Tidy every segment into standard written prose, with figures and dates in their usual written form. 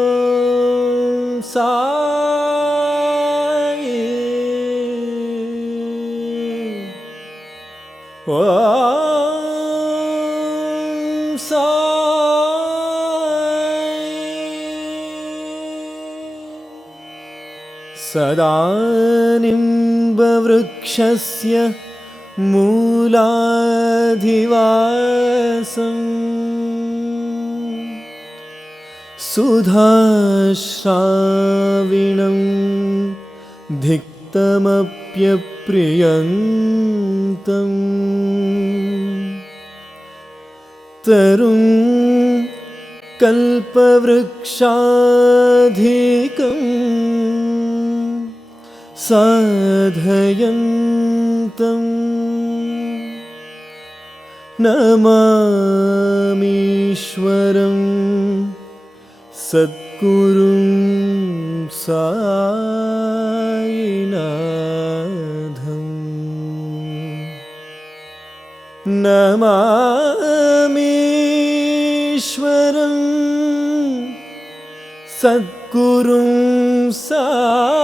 ఓం సాయి ఓం సాయి సదా నింబవృక్షస్య మూలాధివాసం సుధాశ్రావిణం ధిక్తమప్యప్రియంతం తరుం కల్పవృక్షాధికం సాధయంతం నమామీశ్వరం సద్గురుం సాయినాథం నమామీశ్వరం సద్గురుం సాయినాథం.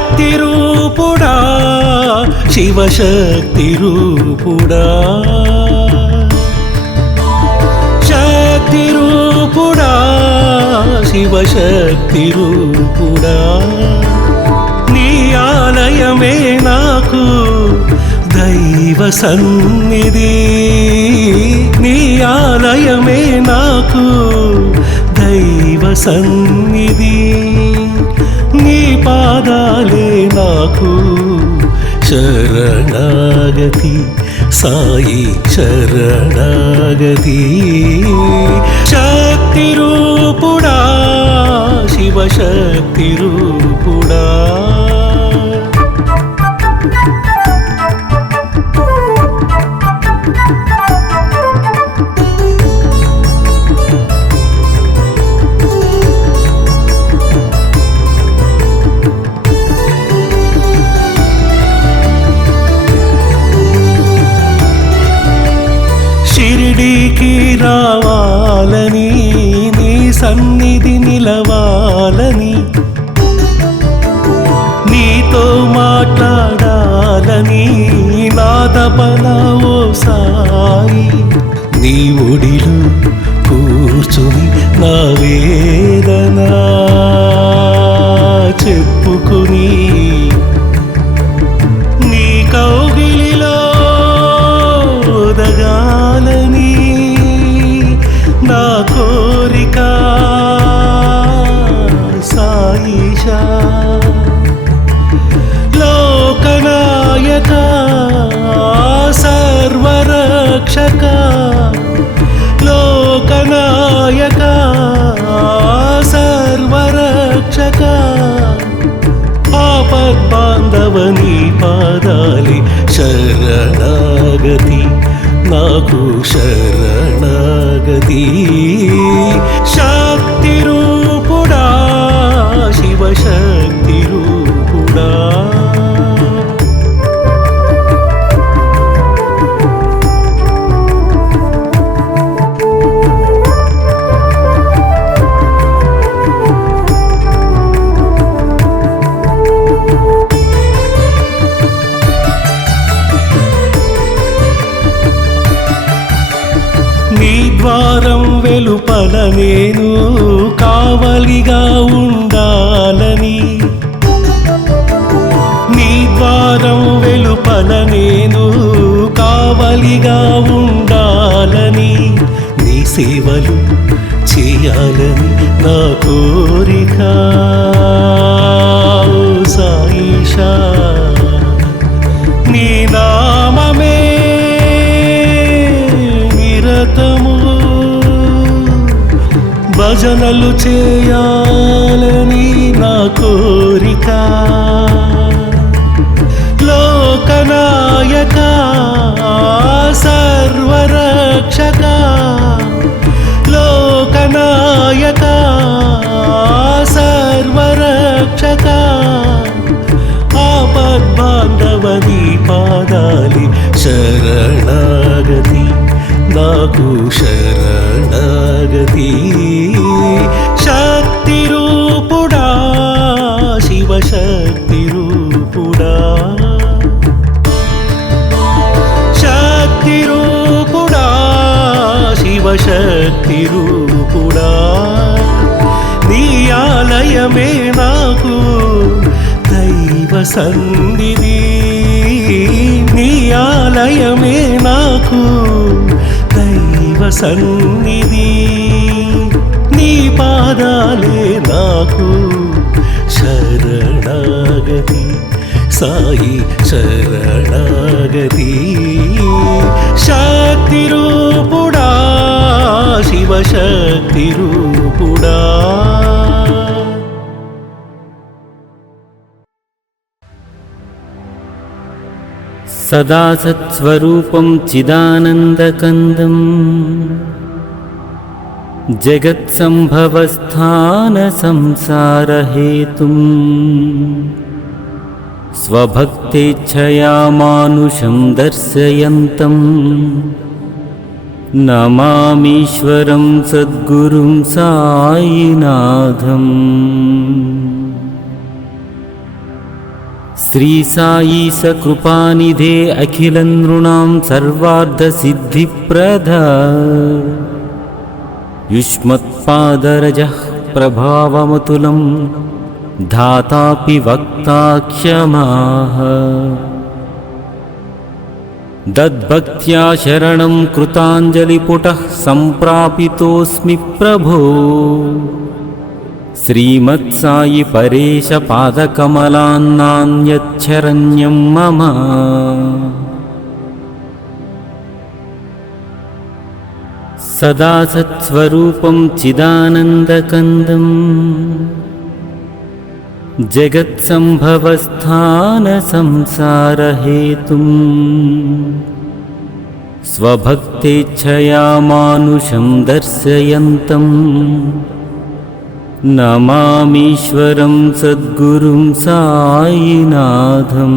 శక్తిరూపుడా శివశక్తిరూపుడా శక్తిరూపుడా శివశక్తిరూపుడా నీ ఆలయమే నాకు దైవ సన్నిధి నీ ఆలయమే నాకు దైవ సన్నిధి నీ పాదాలే నాకు శరణాగతి సాయి శరణాగతి శక్తిరూపుడా శివశక్తిరూపుడా షిరిడీకి రావాలని నీ సన్నిధి నిలవాలని నీతో మాట్లాడాలని నా తపన ఓ సాయి నీ ఒడిలో కూర్చుని నా వేదన చెప్పుకుని నీ కౌగిలిలో దగాలని నా కోరిక సాయిషా లోకనాయక సర్వరక్షక లోకనాయక సర్వరక్షక ఆపద్బాంధవని పాదాలి శరణాగతి నాకు శరణాగతి శక్తిరూపుడా శివశక్తిరూపుడా నీ ద్వారం వెలుపల నేను కావలిగా ఉండాలని నీ ద్వారం వెలుపల నేను కావలిగా ఉండాలని నీ సేవలు చేయాలని నా కోరిక సాయిషా నీ నామమే భజనలు చేయాలని నా కోరిక లోకనాయక సర్వరక్షక లోకనాయక సర్వరక్షక ఆపద్బాంధవని పాదాలి శరణాగతి నాకు శరణాగతి శక్తి రూపుడా శివశక్తి రూపుడా శక్తి రూపుడా శివశక్తి రూపుడా నీ ఆలయమే నాకు దైవ సన్నిధి నీ ఆలయమే నాకు దైవ సన్నిధి నీ పాదాలే నాకు శరణాగతి సాయి శరణాగతి శక్తి రూపుడా శివశక్తి రూపుడా సదా సత్స్వరూపం చిదానందకందం జగత్సంభవస్థాన సంసారహేతుం స్వభక్తేచ్ఛయా మానుషం దర్శయంతం నమామీశ్వరం సద్గురుం సాయినాథం. శ్రీ సాయి సకృపానిధే అఖిలం నృణాం సర్వార్థ సిద్ధిప్రద యుష్మత్పాదరజః ప్రభావమతులం ధాతాపి వక్తా క్షమాః. దద్భక్త్యా శరణం కృతాంజలిపుటః సంప్రాపితోస్మి ప్రభో శ్రీమత్సాయి పరేశ పాదకమలాన్నాన్యచ్చరణ్యం మమ. సదా సత్స్వరూపం చిదానందకందం జగత్సంభవస్థాన సంసారహేతుం స్వభక్తేచ్ఛయా మానుషం దర్శయంతం నమామీశ్వరం సద్గురుం సాయినాథం.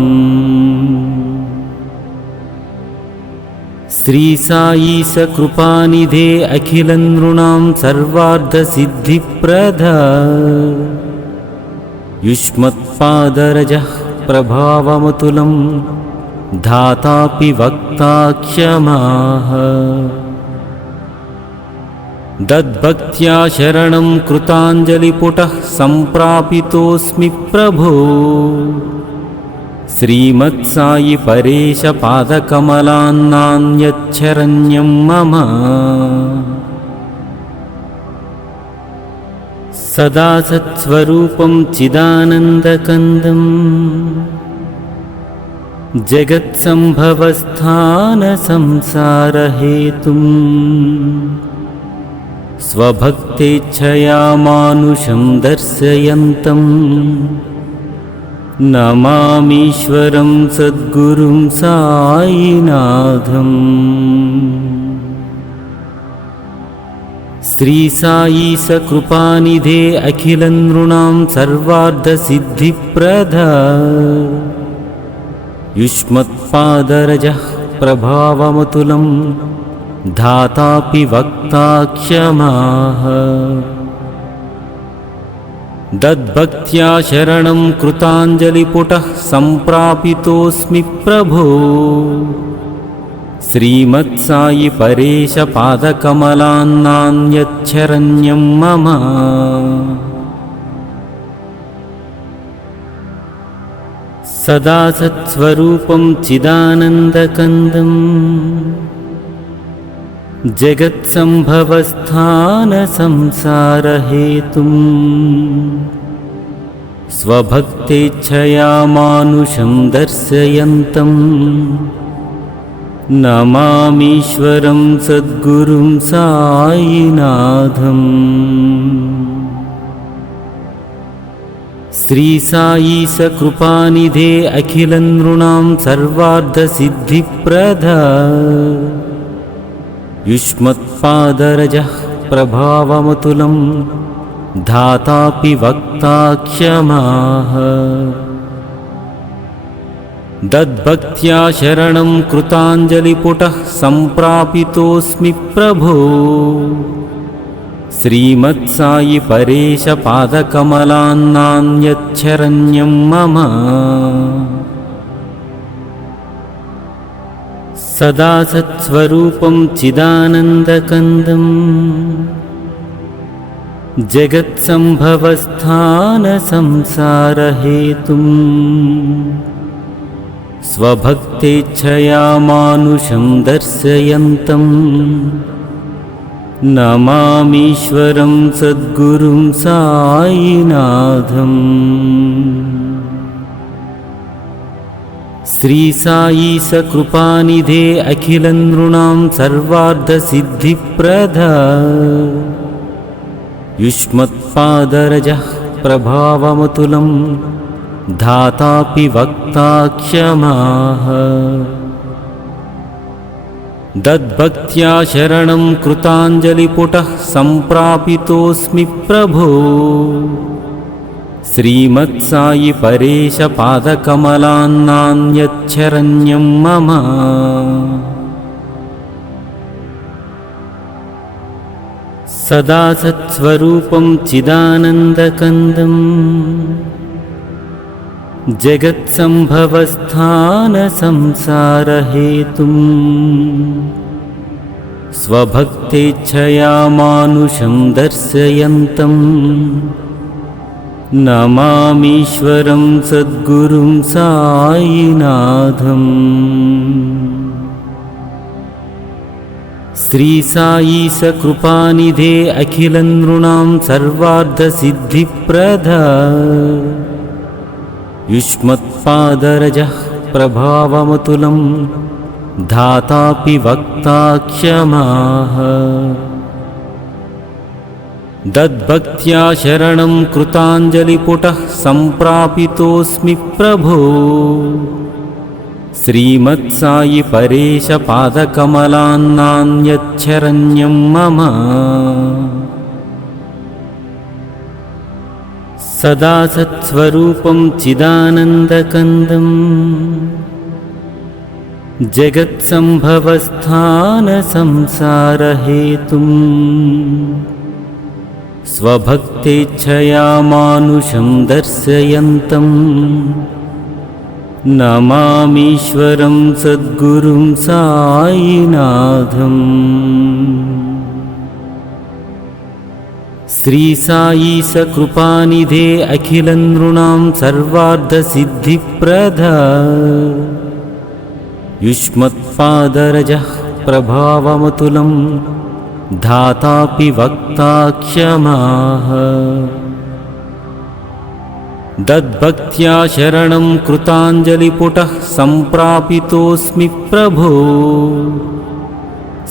శ్రీ సాయి సకృపానిధే అఖిలం నృణాం సర్వార్థ సిద్ధిప్రద యుష్మత్పాదరజః ప్రభావమతులం ధాతాపి వక్తా క్షమాః. దద్భక్త్యా శరణం కృతాంజలిపుటః సంప్రాపితోస్మి ప్రభో శ్రీమత్సాయి పరేశ పాదకమలాన్నాన్యచ్చరణ్యం మమ. సదా సత్స్వరూపం చిదానందకందం జగత్సంభవస్థాన సంసారహేతుం స్వభక్తేచ్ఛయా మానుషం దర్శయంతం నమామీశ్వరం సద్గురుం సాయినాథం. శ్రీ సాయి సకృపానిధే అఖిలం నృణాం సర్వార్థ సిద్ధిప్రద యుష్మత్పాదరజః ప్రభావమతులం ధాతాపి వక్తా క్షమాః. దద్భక్త్యా శరణం కృతాంజలిపుటః సంప్రాపితోస్మి ప్రభో శ్రీమత్సాయి పరేశ పాదకమలాన్నాన్యచ్చరణ్యం మమ. సదా సత్స్వరూపం చిదానందకందం జగత్సంభవస్థాన సంసారహేతుం స్వభక్తేచ్ఛయా మానుషం దర్శయంతం नमामीश्वरं सद्गुरुं साईनाथम्। श्री साई सकृपानिधे अखिलं नृणां सर्वार्थसिद्धिप्रदा युष्मत्पादरजः प्रभावमतुलं धातापि वक्ता क्षमाः। दद्भक्त्या शरणं कृताञ्जलिपुटः सम्प्रापितोऽस्मि प्रभो। श्रीमत्साई परेश पादकमलान्नान्यच्छरण्यं मम। सदा सत्स्वरूपं चिदानन्दकन्दं जगत्सम्भवस्थानसंसारहेतुं स्वभक्तेच्छया मानुषं दर्शयन्तं नमामीश्वरं सद्गुरुं साईनाथम्। श्री साई सकृपानिधे अखिलं नृणां सर्वार्थसिद्धिप्रदा युष्मत्पादरजः प्रभावमतुलं धातापि वक्ता क्षमाः। दद्भक्त्या शरणं कृताञ्जलिपुटः सम्प्रापितोऽस्मि प्रभो। श्रीमत्साई परेश पादकमलान्नान्यच्छरण्यं मम। सदा सत्स्वरूपं चिदानन्दकन्दं जगत्सम्भवस्थानसंसारहेतुं स्वभक्तेच्छया मानुषं दर्शयन्तं नमामीश्वरं सद्गुरुं साईनाथम्। श्री साई सकृपानिधे अखिलं नृणां सर्वार्थसिद्धिप्रदा युष्मत्पादरजः प्रभावमतुलं धातापि वक्ता क्षमाः। दद्भक्त्या शरणं कृताञ्जलिपुटः सम्प्रापितोऽस्मि प्रभो। श्रीमत्साई परेश पादकमलान्नान्यच्छरण्यं मम। सदा सत्स्वरूपं चिदानन्दकन्दं जगत्सम्भवस्थानसंसारहेतुं स्वभक्तेच्छया मानुषं दर्शयन्तं नमामीश्वरं सद्गुरुं साईनाथम्। श्री साई सकृपानिधे अखिलं नृणां सर्वार्थसिद्धिप्रदा युष्मत्पादरजः प्रभावमतुलं धातापि वक्ता क्षमाः। दद्भक्त्या शरणं कृताञ्जलिपुटः सम्प्रापितोऽस्मि प्रभो।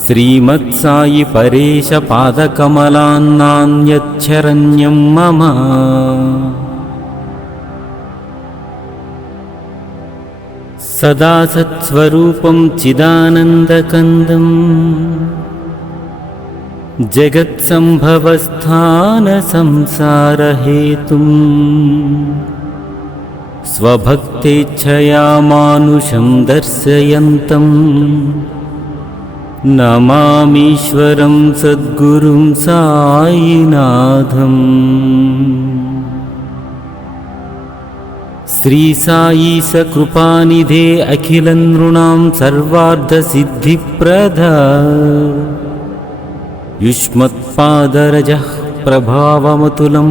श्रीमत्साई परेश पादकमलान्नान्यच्छरण्यं मम। सदा सत्स्वरूपं चिदानन्दकन्दं जगत्सम्भवस्थानसंसारहेतुं स्वभक्तेच्छया मानुषं दर्शयन्तं नमामीश्वरं सद्गुरुं साईनाथम्। श्री साई सकृपानिधे अखिलं नृणां सर्वार्थसिद्धिप्रदा युष्मत्पादरजः प्रभावमतुलं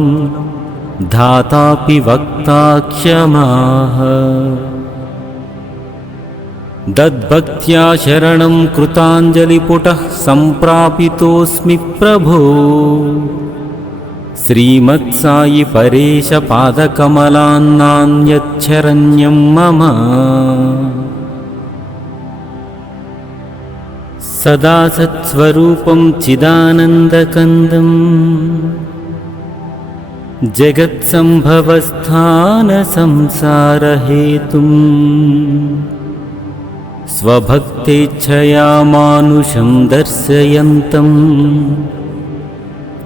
धातापि वक्ता क्षमाः। दद्भक्त्या शरणं कृताञ्जलिपुटः सम्प्रापितोऽस्मि प्रभो। श्रीमत्साई परेश पादकमलान्नान्यच्छरण्यं मम। సదా సత్స్వరూపం చిదానందకందం జగత్సంభవస్థాన సంసారహేతుం స్వభక్తేచ్ఛయా మానుషం దర్శయంతం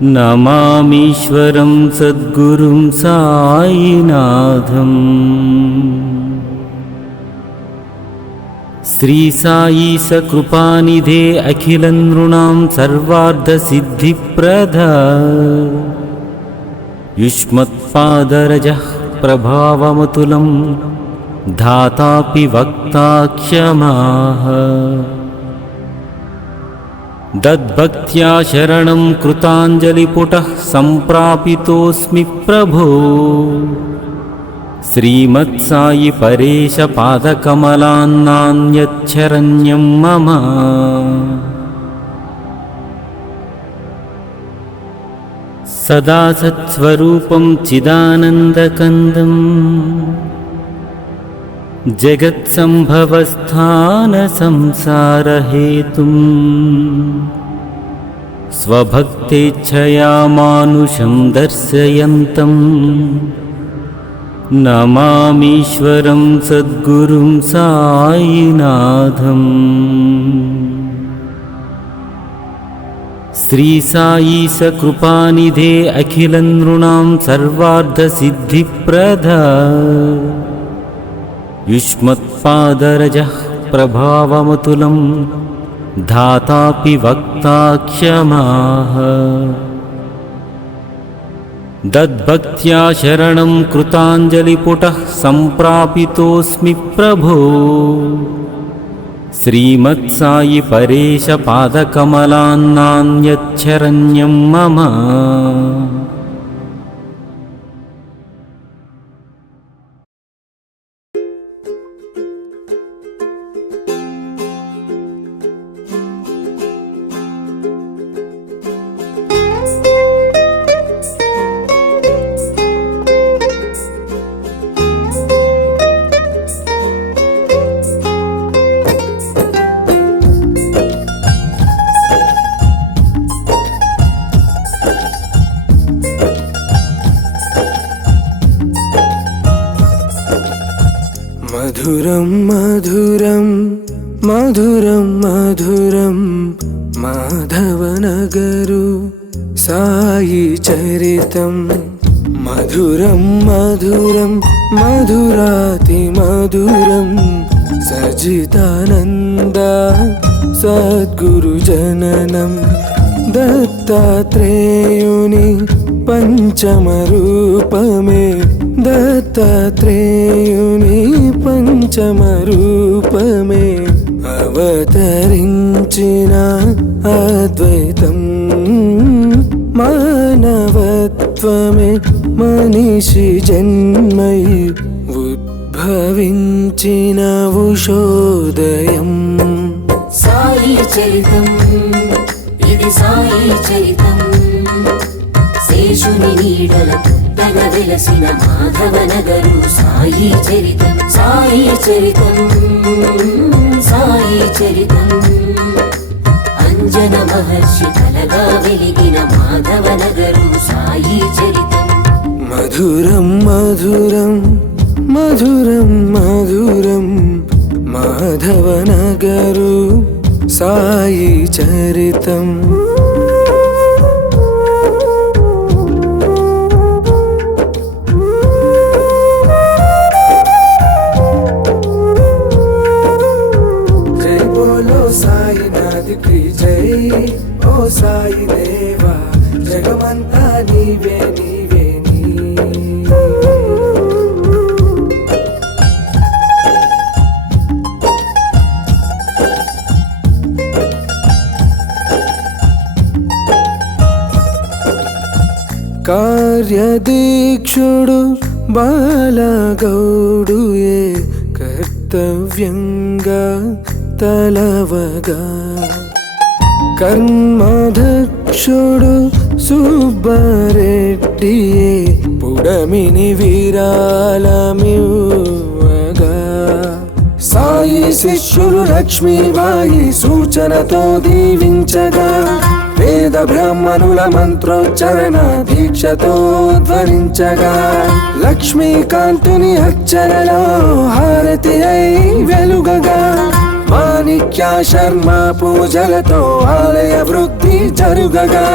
నమామీశ్వరం సద్గురుం సాయినాథం. శ్రీ సాయి సకృపానిధే అఖిలం నృణాం సర్వార్థసిద్ధిప్రద యుష్మత్పాదరజః ప్రభావమతులం ధాతాపి వక్తా క్షమాః. దద్భక్త్యా శరణం కృతాంజలిపుటః సంప్రాపితోస్మి ప్రభో. శ్రీమత్సాయి పరేశ పాదకమలాన్నాన్యచ్చరణ్యం మమ. సదా సత్స్వరూపం చిదానందకందం జగత్సంభవస్థాన సంసారహేతుం స్వభక్తేచ్ఛయా మానుషం దర్శయంతం నమామీశ్వరం సద్గురుం సాయినాథం. శ్రీ సాయి సకృపానిధే అఖిలం నృణాం సర్వార్థసిద్ధిప్రద యుష్మత్పాదరజః ప్రభావమతులం ధాతాపి వక్తా క్షమాః. దద్భక్త్యా శరణం కృతాంజలిపుటః సంప్రాపితోస్మి ప్రభో. శ్రీమత్సాయి పరేశ పాదకమలాన్నాన్యచ్చరణ్యం మమ. మధురం మధురం మధురం మధురం మాధవనగరు సాయి చరితం. మధురం మధురం మధురాతి మధురం సజితానంద సద్గురు జననం. దత్తాత్రేయుని పంచమ రూపమే దత్తాత్రేయుని పంచమ రూపమే అవతరించిన అద్వైతం. మానవత్వమే మనిషి జన్మై ఉద్భవించిన ఉషోదయం. సాయి చరితం ఇది సాయి చరితం. శేషుని నీడల పుట్టగ వెలసిన మాధవనగరు సాయి చరితం. సాయి చరితం సాయి చరితం. అంజన మహర్షి కలగా వెలిగిన మాధవనగరు సాయి చరితం. మధురం మధురం మధురం మధురం మాధవనగరు సాయి చరితం. జై బోలో సాయినాథ్ కి జై. ఓ సాయి దేవా జగమంతా నీవే నీవే నీ. కార్యదీక్షుడు బాలగౌడుయే కర్తవ్యంగా తలవగా. కర్మదక్షుడు సుబ్బారెడ్డియే పుడమిని విరాళమివ్వగా. సాయి సాయి శిష్యులు లక్ష్మీబాయి సూచనతో దీవించగా వేద బ్రాహ్మణుల మంత్రోచ్చరణ దీక్షతో ధ్వనించగా లక్ష్మీకాంతుని అర్చనలో హారతి అయి వెలుగగా మాణిక్య శర్మ పూజలతో ఆలయ వృద్ధి జరుగగా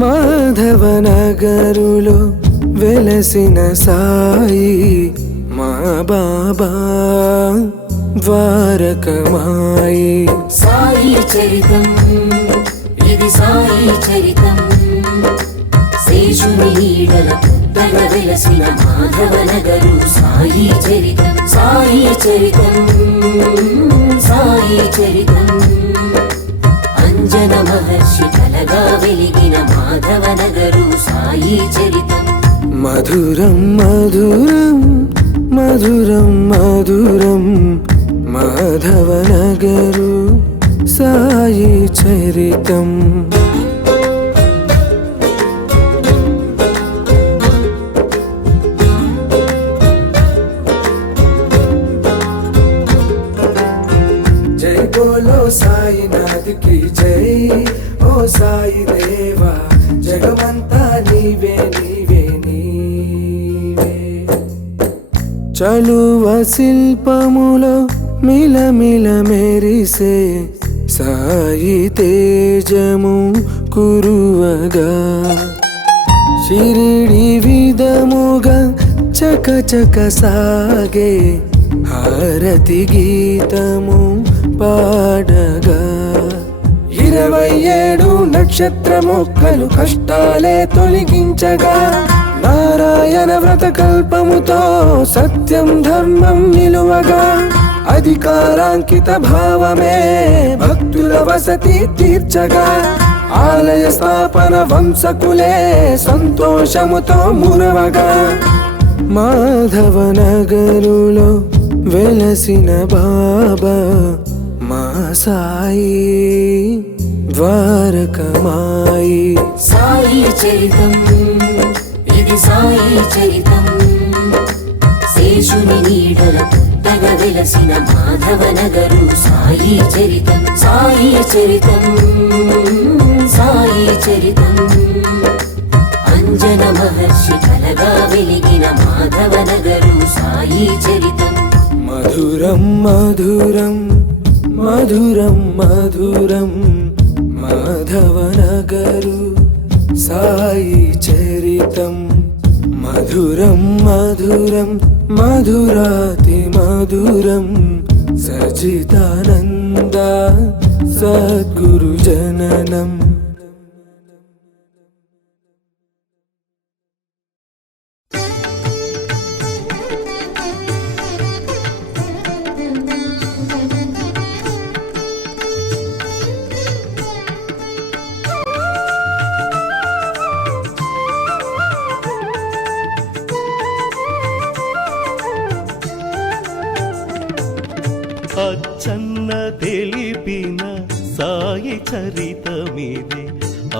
మాధవ నగరులో వెలసిన సాయి మా బాబా ద్వారకమాయి. సాయి చరితం ఇది సాయి చరితం శేషుని నీడల పుట్టగ వెలసిన మాధవ నగరు సాయి చరితం సాయి చరితం సాయి చరితం అంజన మహర్షి కలగా వెలిగిన మాధవ నగరు సాయి చరితం మధురం మధురం మధురం మధురం మాధవ నగరు సాయి చరితం. జై బోలో సాయినాథ్ కి జై ఓ సాయి దేవా జగమంతా నీవే నీవే నీవే. చలువ శిల్పములో మిలమిల మెరిసే సాయి తేజము కురువగా షిరిడి విధముగా చక చక సాగే హారతి గీతము పాడగా 27 నక్షత్ర మొక్కలు కష్టాలే తొలగించగా నారాయణ వ్రత కల్పముతో సత్యం ధర్మం నిలువగా అధికారాంకిత భావమే భక్తుల వసతి తీర్చగా ఆలయ స్థాపన వంశకులే సంతోషముతో మురవగా మాధవ నగరులో వెలసిన బాబా మా సాయి ద్వారకమాయి. సాయి చరితం ఇది సాయి చరితం శేషుని నీడల పుట్టగ వెలసిన మాధవ నగరు సాయి చరితం సాయి చరితం సాయి చరితం అంజన మహర్షి కలగా వెలిగిన మాధవ నగరు సాయి చరితం మధురం మధురం మధురం మధురం మాధవ నగరు సాయి చరితం మధురం మధురం మధురాతి మధురం సచిదానంద సద్గురు జననం. అచ్చన్న తెలిపిన సాయి చరితమిదే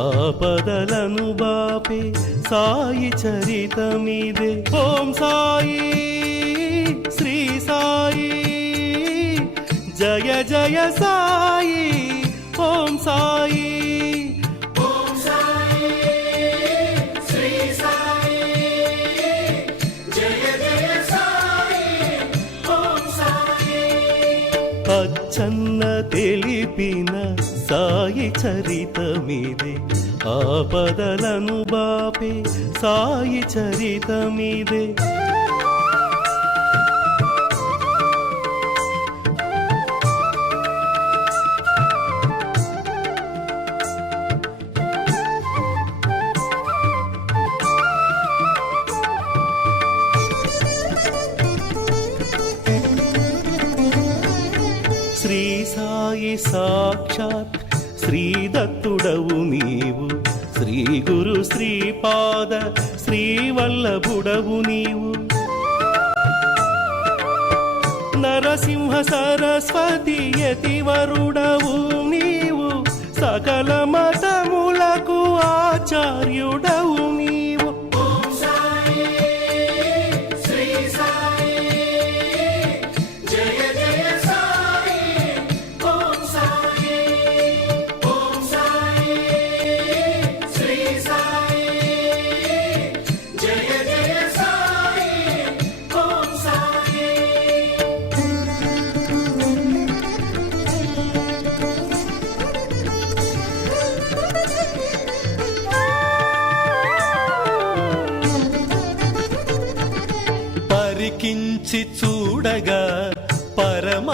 ఆపదలను బాపే సాయి చరితమిదే. ఓం సాయి శ్రీ సాయి జయ జయ సాయి ఓం సాయి. అచ్చన్న తెలిపిన సాయి చరితమిదే ఆపదలను బాపే సాయి చరితమిదే. శ్రీ సాయి సాక్షాత్ శ్రీ దత్తుడవు నీవు శ్రీ గురు శ్రీపాద శ్రీవల్లభుడవు నీవు నరసింహ సరస్వతి యతివరుడవు నీవు సకల మతములకు ఆచార్యుడవు నీవు.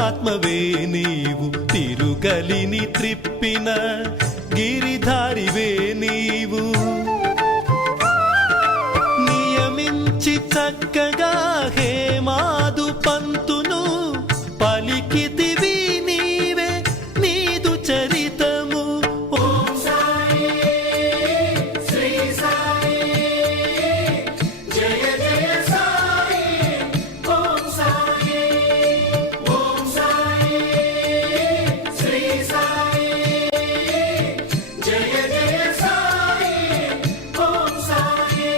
పరమాత్మవే నీవు తిరుగలిని త్రిప్పిన గిరిధారివే నీవు నియమించి చక్కగా హేమాదు పంతును పలికితివి నీవే నీదు చరితము ఓం సాయి శ్రీ సాయి జయ జయ సాయి ఓం సాయి శ్రీ సాయి జయ జయ సాయి ఓం సాయి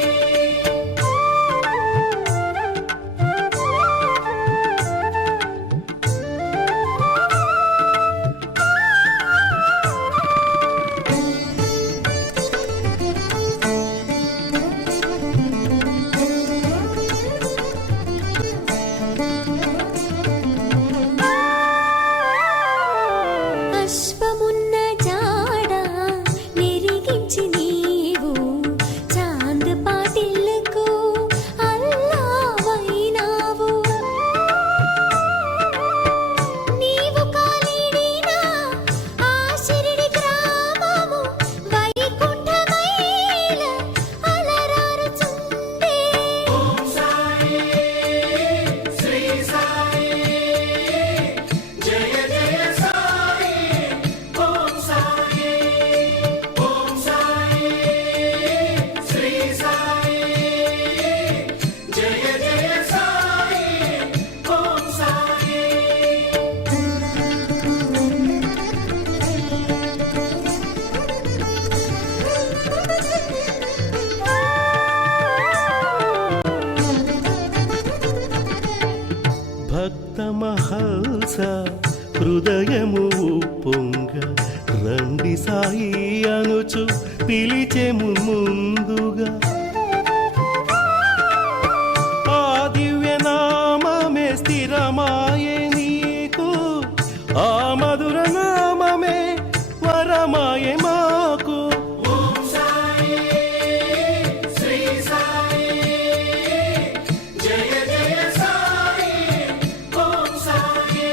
అశ్వమున్న జాడ నెరిగించి నీవు చాంద్ పాటిల్లకు అల్లావైనావు నీవు కాలిడిన ఆ షిరిడి గ్రామము వైకుంఠమైల అలరారుచుండే ఓం సాయి శ్రీ సాయి జయ జయ సాయి ఓం సాయి శ్రీ సాయి జయ జయ సాయి ఓం సాయి భక్తమహల్స హృదయము పొంగ రండి సాయి అనుచు పిలిచెము ముందుగా ఆ దివ్యనామమే స్థిరమాయే నీకు ఆ మధుర నామమే వరమాయే మాకు ఓం సాయి శ్రీ సాయి జయ జయ సాయి ఓం సాయి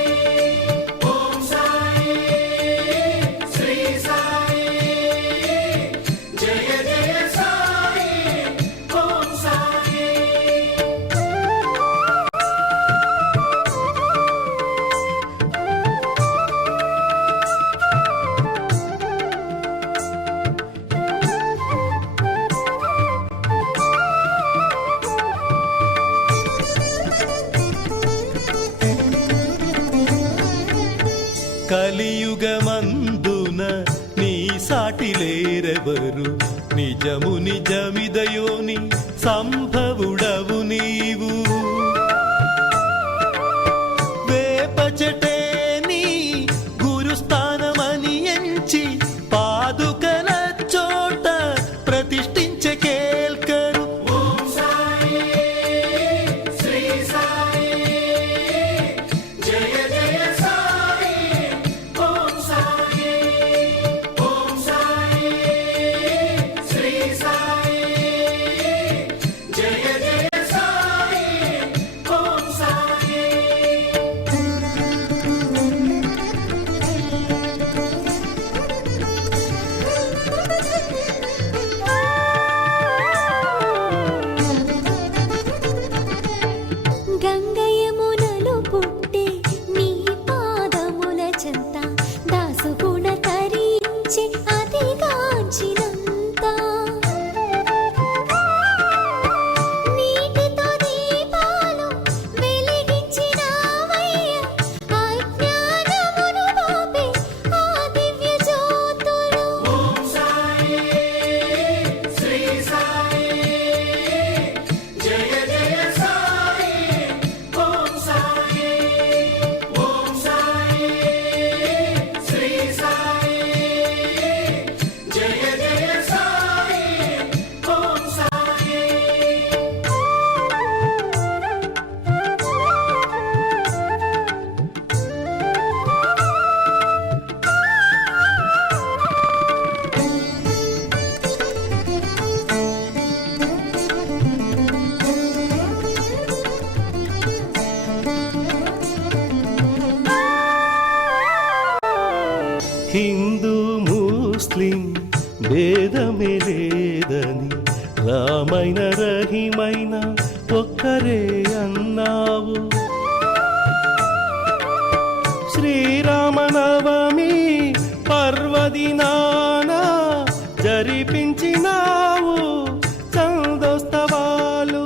శ్రీ సాయి జయ జయ సాయి ఓం సాయి కలియుగమందున నీ సాటిలేరెవరు నిజము నిజమిదయోని సంభవుడవు నీవు వేపచటే నీ గురుస్థానమని ఎంచి పాదుకల చోట ప్రతిష్ఠించే కేల్కరు ఓం సాయి శ్రీ సాయి జయ జయ సాయి ఓం సాయి శ్రీ సాయి జయ హిందూ ముస్లిం భేదమే లేదని రామైన రహిమైన ఒక్కరే అన్నావు. శ్రీరామనవమి పర్వదినాన జరిపించినావు చందోత్సవాలు.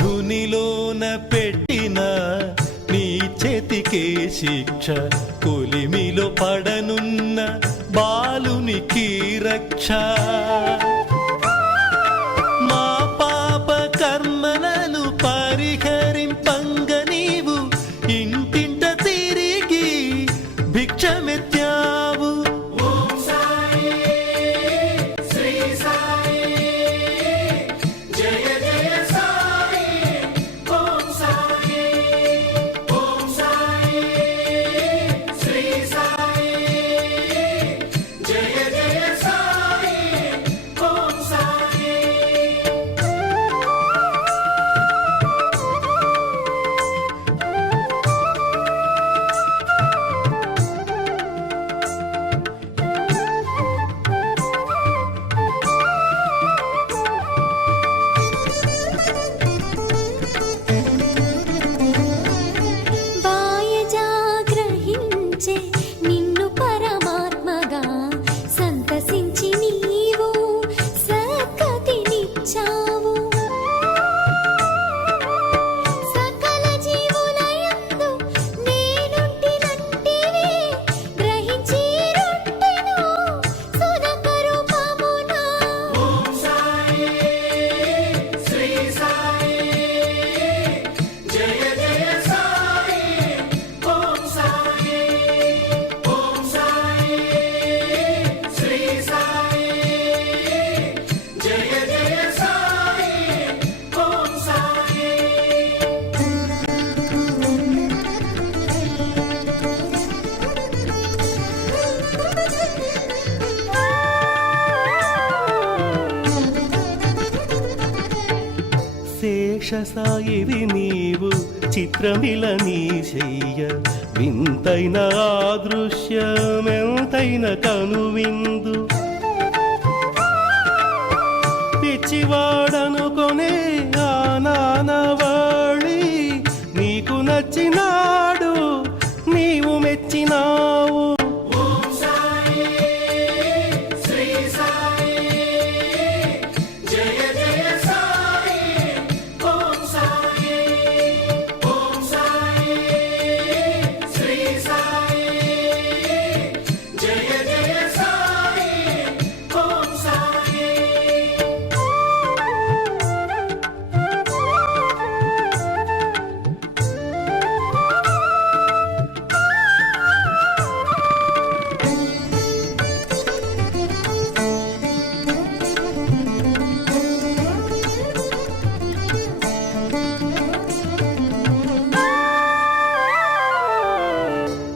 ధునిలోన పెట్టిన నీ చేతికే శిక్ష, కొలిమిలో పడనున్న బాలునికి రక్ష. మా పాప కర్మలను పరిహరింపంగ నీవు ఇంటింట తిరిగి భిక్షమెత్తావు. బాయజాగ్రహించే నిన్ను పరమాత్మగా సంతసించి నీవు సద్గతినిచ్చావు. సకల జీవులయందు నేనుంటినంటివి గ్రహించిరుంటెను సునక రూపమున. శేషసాయివి నీవు చిత్రమిల నీ శయ్య, వింతైన ఆదృశ్యమెంతైన కనువిందు. పిచ్చివాడనుకొనే ఆ నానవాళి నీకు నచ్చినాడు, నీవు మెచ్చినావు.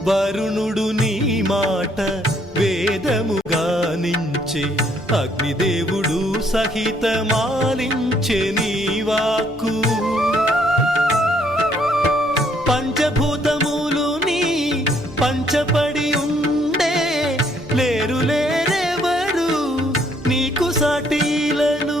వరుణుడు నీ మాట వేదముగా నించే, అగ్నిదేవుడు సహితమాలించే నీ వాక్కు. పంచభూతములు నీ పంచపడి ఉండే, లేరు లేరెవరు నీకు సాటీలను.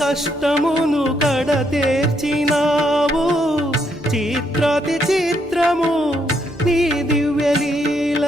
కష్టమును కడతేర్చినావు చిత్రాతి చిత్రము నీ దివ్యలీల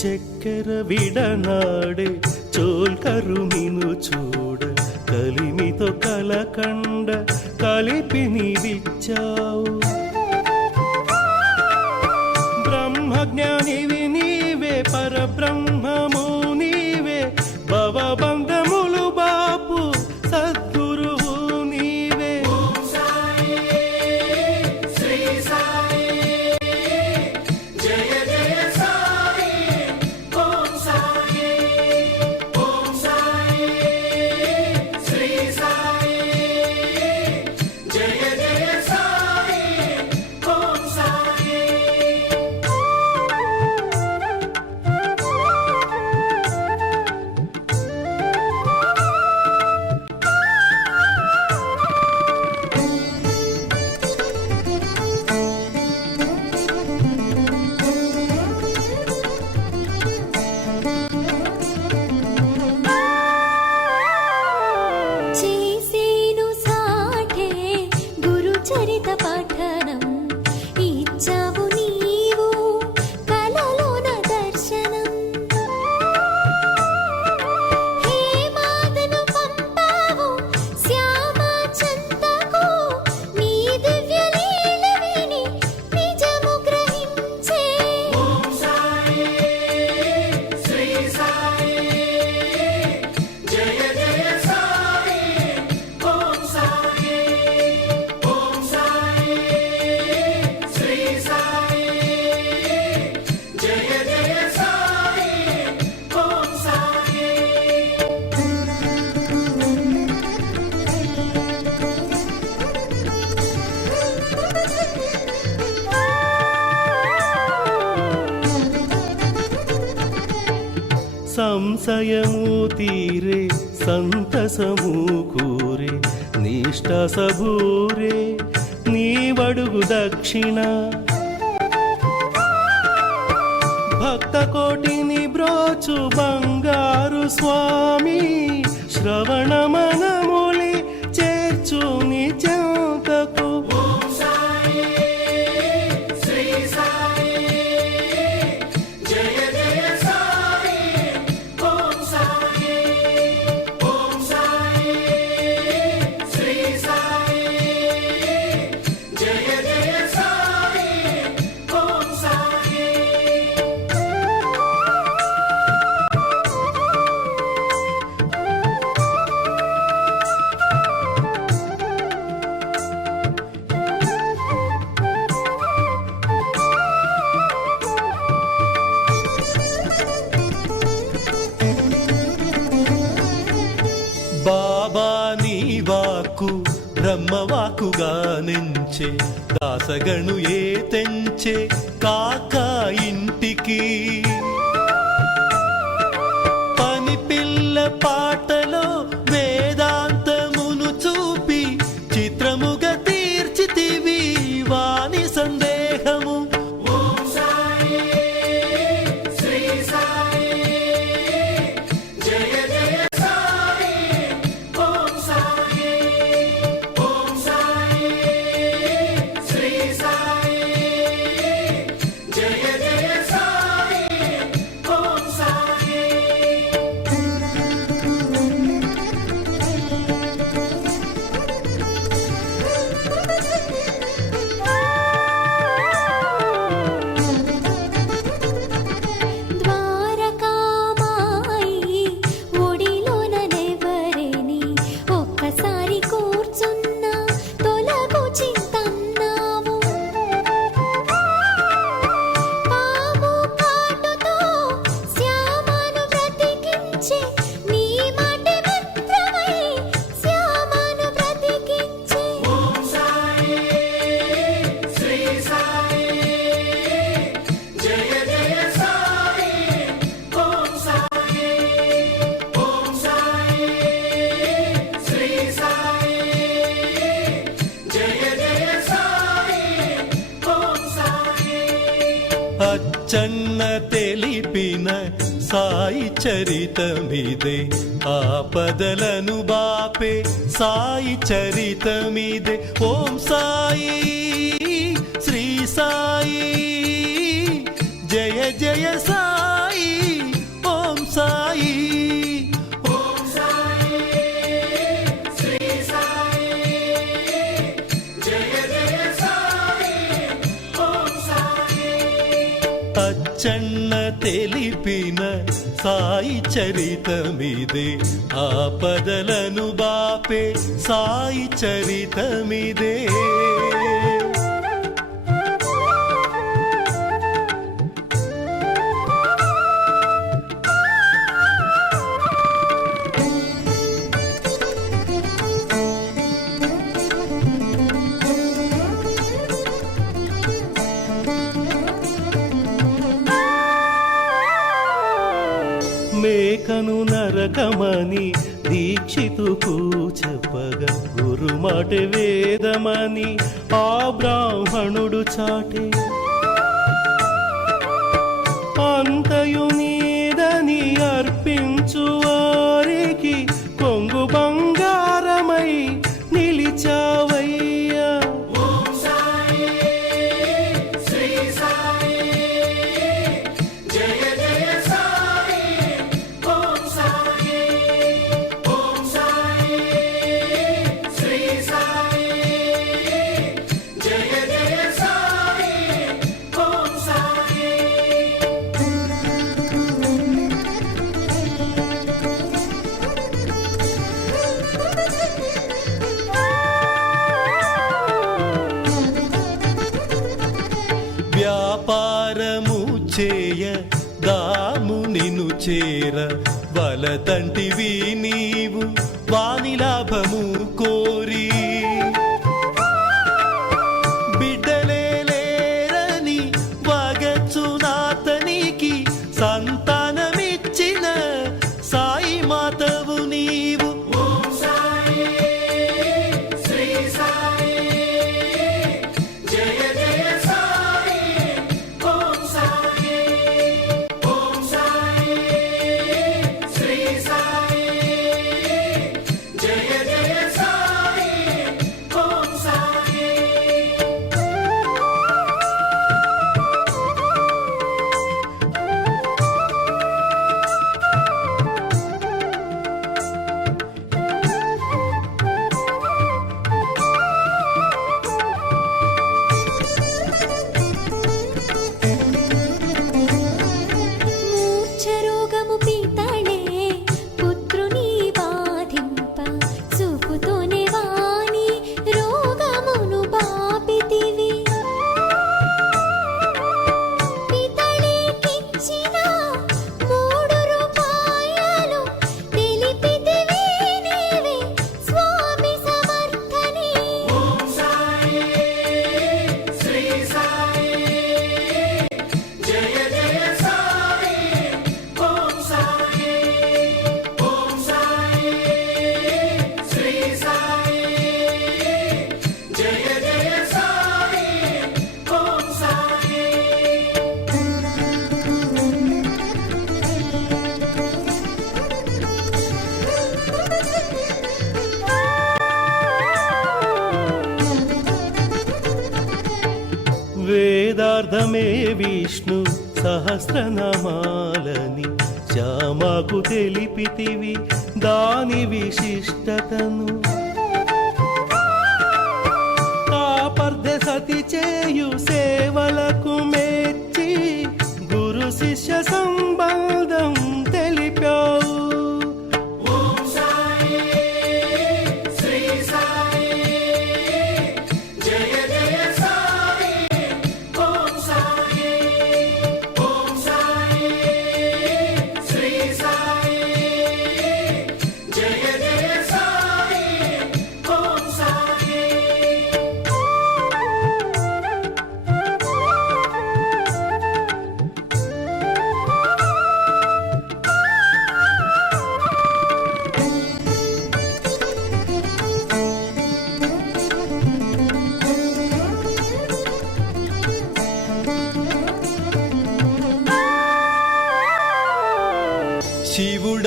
చక్కెర విడనాడే చోల్కరుమిను చూడ కలిమితో కలకండ కలిపి నీవిచ్చావు బ్రహ్మజ్ఞానివి నీవే పరబ్రహ్మము నీవే భవబంధములు బాపు సద్గురువు నీవే చేసేను సాఠే గురు చరిత పఠనం ఇచ్చావు నీవు కలలోన దర్శనం హే మాదను పంపావు శ్యామ చంతకు నీ దివ్య లీల విని నిజము గ్రహించే సంశయము తీరే సంతసము కూరే నిష్ట సభూరే నీవడుగు దక్షిణ భక్త కోటిని బ్రోచు బంగారు స్వామి శ్రవణ మనములి చేర్చు నిజంతకు బాబా నీ వాక్కు బ్రహ్మవాకుగా నించే దాసగణు ఏ తెంచే కాక ఇంటికి పని పిల్ల పాటలో వేదాంతమును చూపి చిత్రముగా తీర్చితివి వాని సందేహము అచ్చన్న తెలిపిన సాయి చరితమిదే ఆపదలను బాపే సాయి చరితమిదే ఓం సాయి శ్రీ సాయి జయ జయ సాయి ఓం సాయి అచ్చన్న తెలిపిన సాయి చరితమిదే ఆపదలను బాపే సాయి చరితమిదే మేకను నరకమని దీక్షితుకు చెప్పగా గురుమాట వేదమని ఆ బ్రాహ్మణుడు చాటే అంతయు నీదని అర్పించు వారికి కొంగు బంగారమై నిలిచావయ్యా వ్యాపారము చేయ దాము నిను చేర వలదంటివి నీవు వాని లాభము కోరి బిడ్డలే లేరని వగచునాతనికి సంతానమిచ్చిన సాయి మాతవు నీవు మూర్ఛరోగము పీతళే పుత్రుని బాధింప చూపుతోనే వాని రోగమును బాపితివి పితళేకిచ్చిన 3 రూపాయలు తెలిపితివి నీవే స్వామి సమర్థని వేదార్థమే విష్ణు సహస్రనామాలని శ్యామకు తెలిపితివి దాని విశిష్టతను తాపర్ధ సతి చేయు సేవలకు మెచ్చి గురు శిష్య సంబంధం తెలిపావు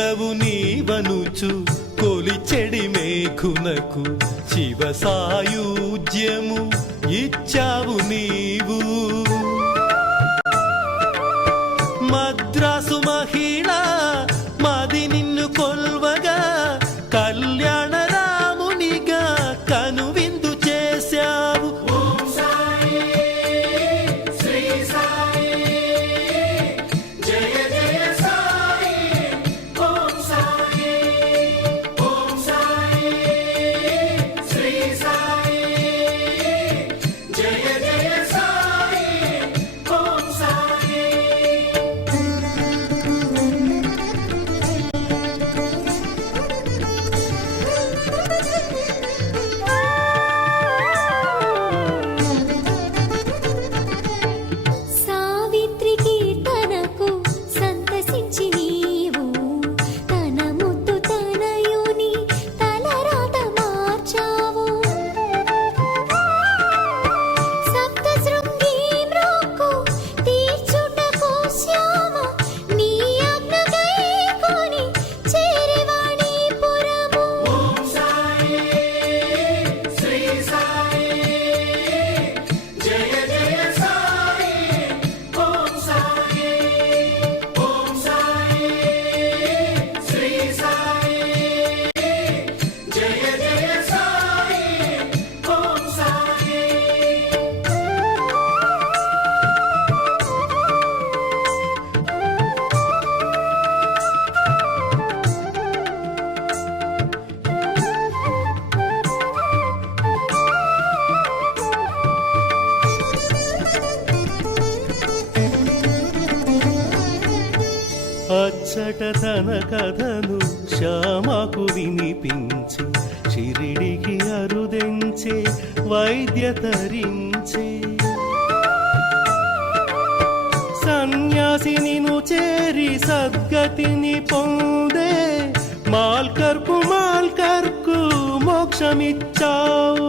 బిడ్డవు నీవనుచు కొలిచెడి మేఘునకు శివ సాయుజ్యము ఇచ్చావు నీవు. మద్రాసు మహిళ మది నిన్ను కొల్వగా కళ్యాణ రామునిగా కనువిందు చేశావు. సావిత్రికి తనకు సంతసించి నీవు తన ముద్దు తనయుని తలరాత మార్చావు. సప్త శృంగి మ్రోక్కు తీర్చుటకు శ్యామ నీ ఆజ్ఞ గైకొని చేరివాణిపురము. అచ్చట తన కథను శ్యామకు వినిపించి షిరిడికి అరుదెంచే వైద్య తరించే. సన్యాసినిను చేరి సద్గతిని పొందే మాల్కర్కు మోక్షమిచ్చావు.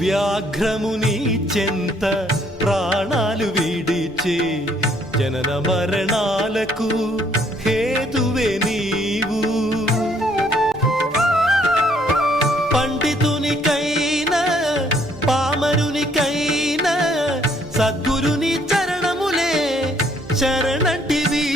వ్యాఘ్రముని చెంత ప్రాణాలు విడిచి జనన మరణాలకు హేతువే నీవు. పండితునికైనా పామరునికైనా సద్గురుని చరణములే శరణంటివి.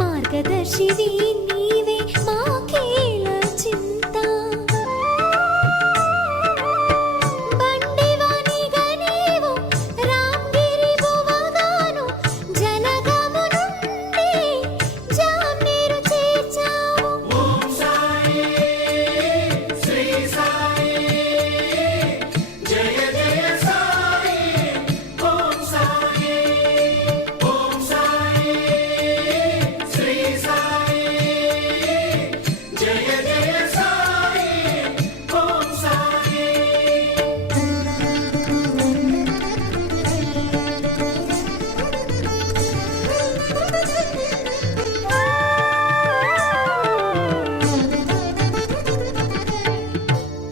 మార్గదర్శివి నీవే మాకేల చింత. బండివానిగా నీవు రాంగిరి బువగాను జనగము నుండి జామ్నీరు చేర్చావు.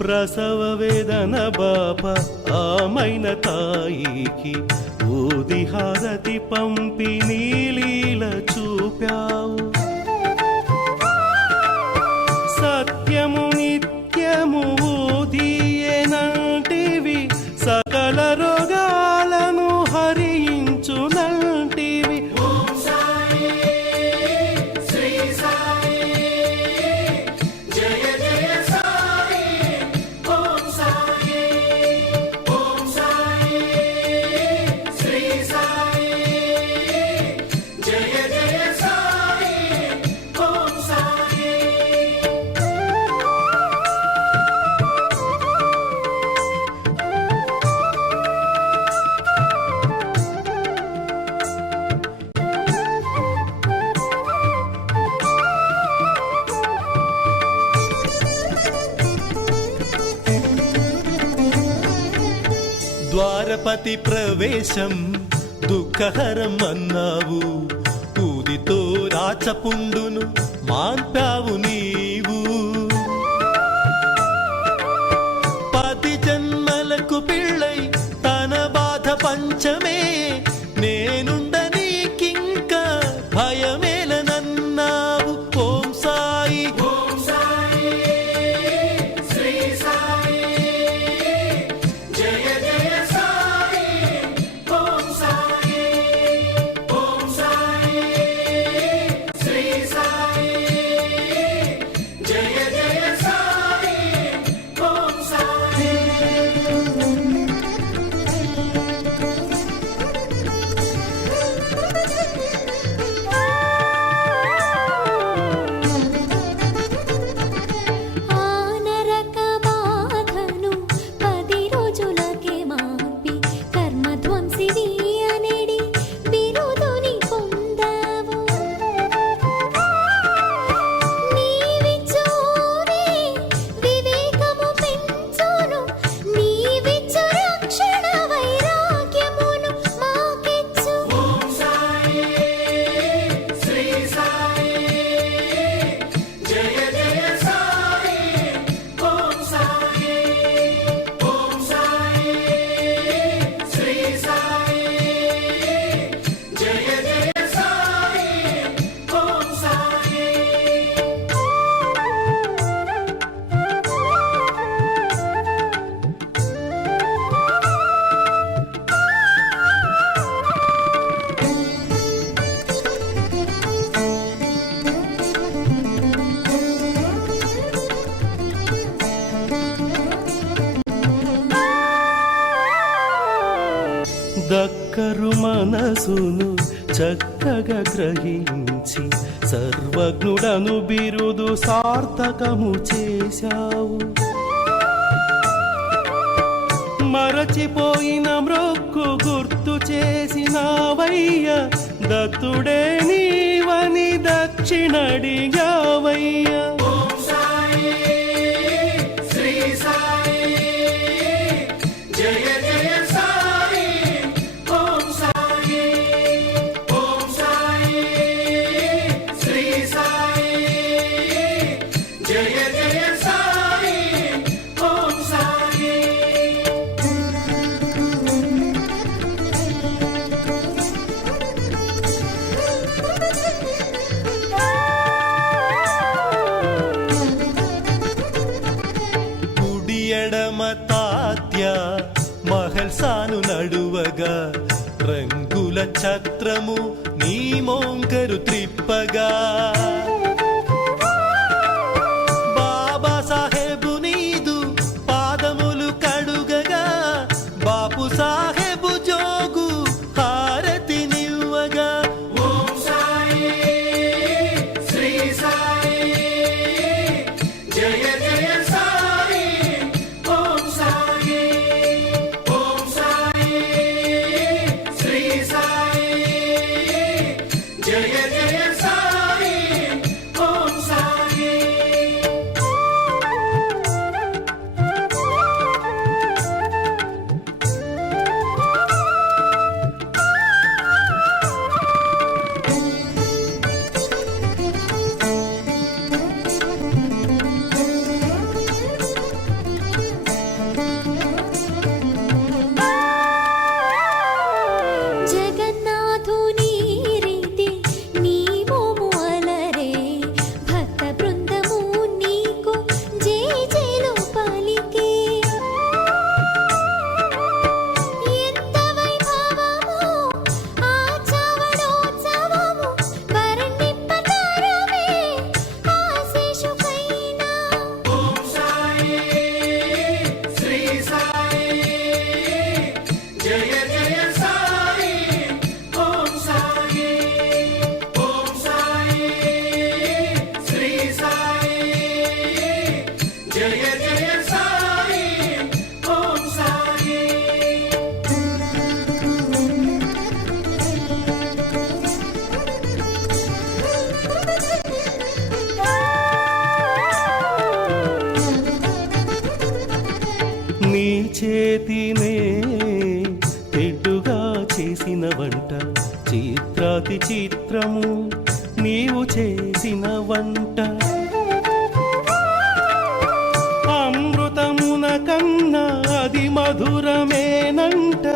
ప్రసవ వేదన బాప ఆమైన తాయికి తుది హారతి పంపి నీలీల చూపావు సత్యము నిత్యము ఊదియేనంటివి సకల రోగాలను హరించునంటివి ద్వారపతి ప్రవేశం దుఃఖహరం అన్నావు ఊదితో రాచపుండును మాన్పావు నీవు పది జన్మలకు పిళ్ళై తన బాధ పంచమే నేనుండ నీకింక భయమేలనన్నావు ఓం సాయి ఆ నరక బాధను 10 రోజులకే మాపి కర్మధ్వంసివి అనెడి బిరుదుని పొందావు నీవిచ్చోవే వివేకము పెంచును నీవిచ్చు రక్షణ వైరాగ్యమును మాకిచ్చు దక్కరు మనసును చక్కగా గ్రహించి సర్వజ్ఞుడను బిరుదు సార్థకము చేశావు మరచిపోయిన మ్రొక్కు గుర్తు చేసినావయ్య దత్తుడే నీవని దక్షిణడిగావయ్య కుడి ఎడమ తాత్య మహల్సాను నడువగా రంగుల ఛత్రము నీ మోంకరు త్రిప్పగా బాబా సాహెబు నీదు పాదములు కడుగగా బాపు సాహెబు జోగు హారతి నివ్వగా జగన్నాథుని రీతి నీ మోము అలరే భక్త బృందము నీకు జేజేలు పలికే ఎంత వైభవము ఆ చావడోత్సవము వర్ణింపతరమే ఆశీషుకైనా నీ చేతినే తెడ్డుగా చేసిన వంట చిత్రాతి చిత్రము నీవు చేసిన వంట అమృతమున కన్నా అది మధురమేనంట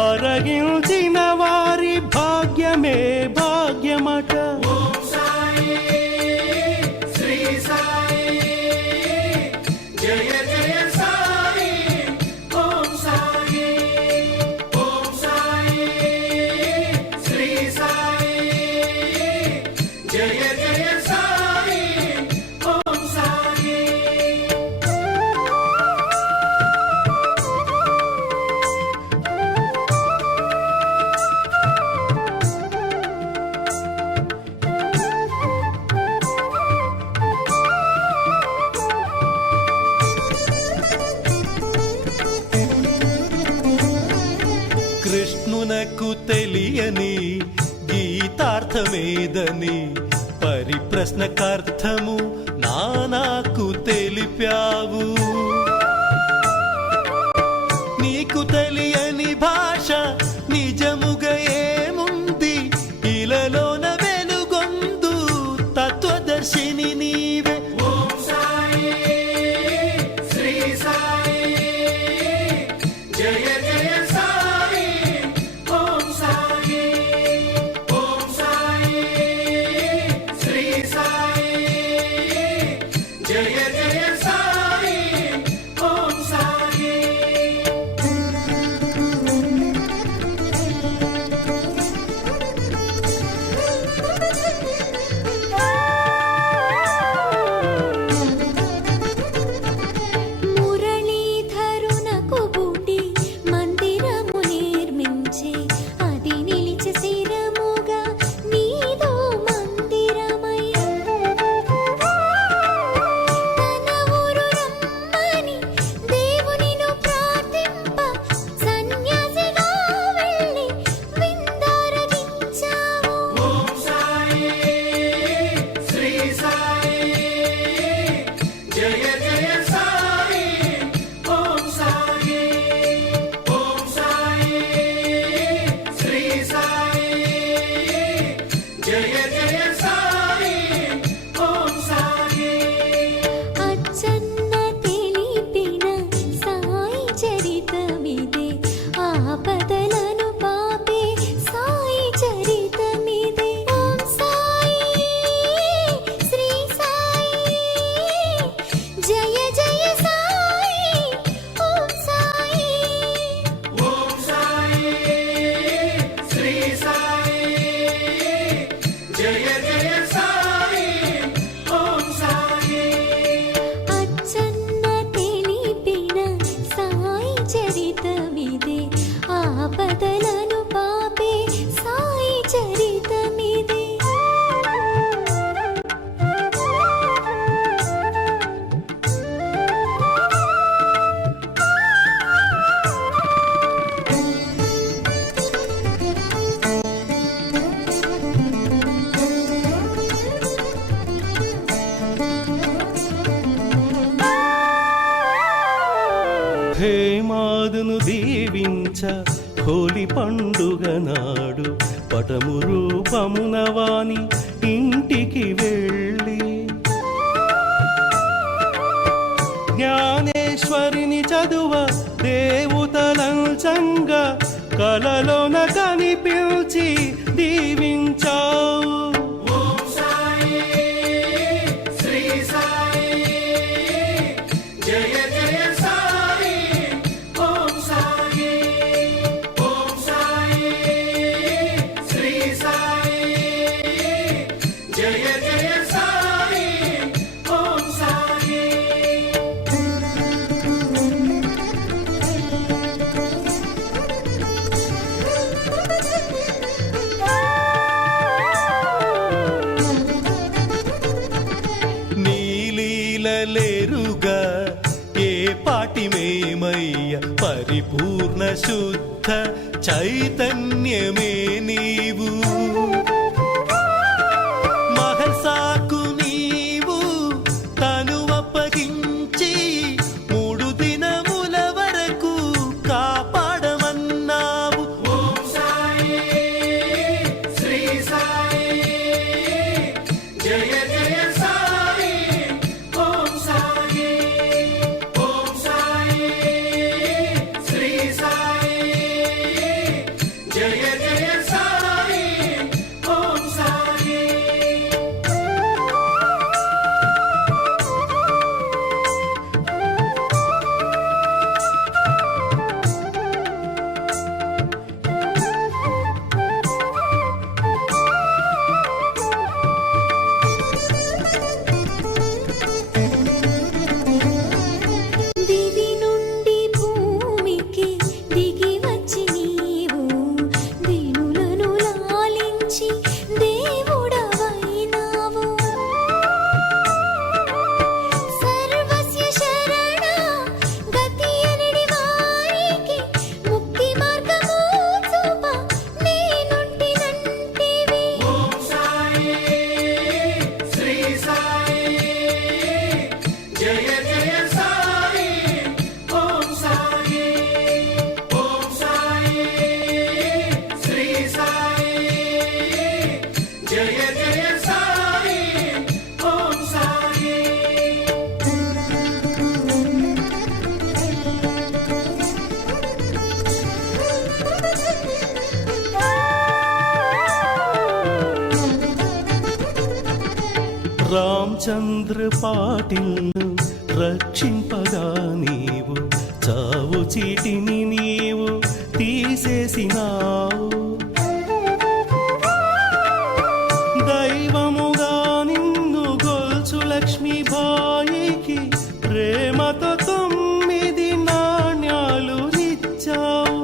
ఆరగించిన వారి భాగ్యమే భాగ్యమట కృష్ణునకు తెలియని గీతార్థమేదని పరిప్రశ్నకార్థము నానాకు తెలిపావు నీకు తెలియని భాష నిజముగా ఏముంది ఇలలోన వెలుగొందు తత్వదర్శిని నీవే మురళీధరునకు బూటి మందిరము నిర్మించి అది నిలిచి స్థిరముగా నీదో మందిరమై తన ఊరు రమ్మని దేవునిను ప్రార్థింప సన్యాసిగా వెళ్ళి విందారగించావు అచ్చన్న తెలిపిన సాయి చరితమిదే ఆపదలను పాపే సాయి చరితమిదే ఓం సాయి శ్రీ సాయి జయ జయ సాయి ఓం సాయి అచ్చన్న తెలిపిన సాయి చరితమిదే ఆపదలను పాపే సాయి చరితమిదే హేమాదును దీవించ హోలీ పండుగ నాడు పటము రూపమున వాని ఇంటికి వెళ్ళి జ్ఞానేశ్వరిని చదువ దేవతలంచంగా కలలోన కనిపించి దీవించావు. నీలీలలేరుగా ఏ పాటి మేమయ్య పరిపూర్ణ శుద్ధ చైతన్యమే నీవు. మహర్సాకు నీవు తనువప్పగించి 3 దినముల వరకు కాపాడమన్నావు. దివి నుండి భూమికి దిగి వచ్చి నీవు దీనులను లాలించి దేవుడవైనావు. సర్వస్య శరణ గతి అనడి వారికి ముక్తి మార్గము చూప నేనుంటినంటివి. రామచంద్ర పాటిల్ను రక్షింపగా నీవు చావు చీటిని నీవు తీసేసినావు. దైవముగా నిన్ను గొల్చు లక్ష్మీబాయికి ప్రేమతో 9 నాణ్యాలు ఇచ్చావు.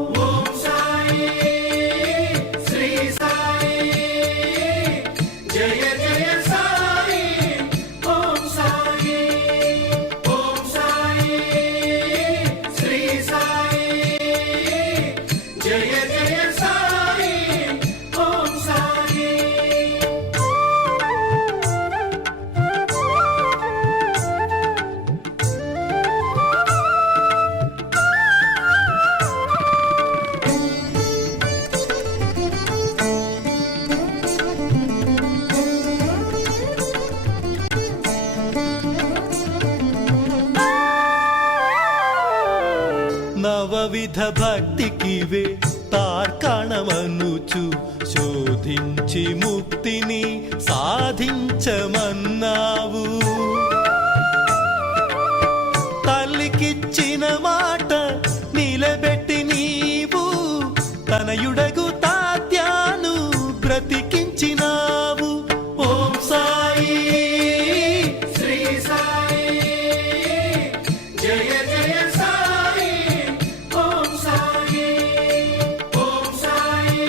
నవవిధ భక్తికివే తార్కాణమనుచు శోధించి ముక్తిని సాధించమన్నావు. తల్లికిచ్చిన మాట నిలబెట్టి నీవు తనయుడగు తాత్యాను బ్రతికించినావు. ఓం సాయి శ్రీ సాయి జయ జయ సాయి. ఓం సాయి ఓం సాయి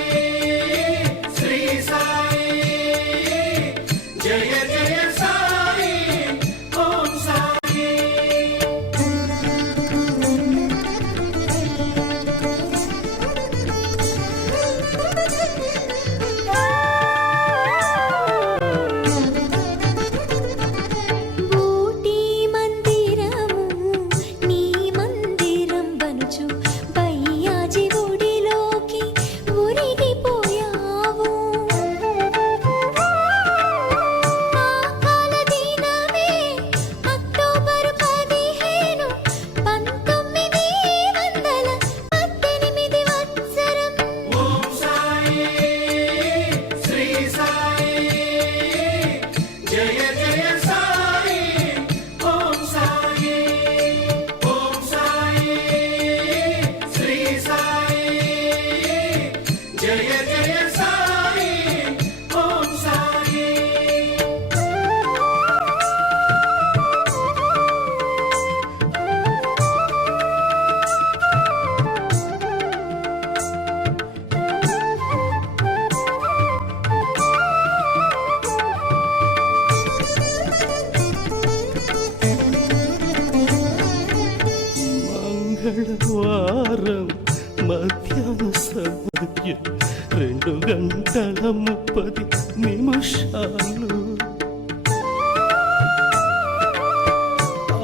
గంటల 30 నిమిషాలు.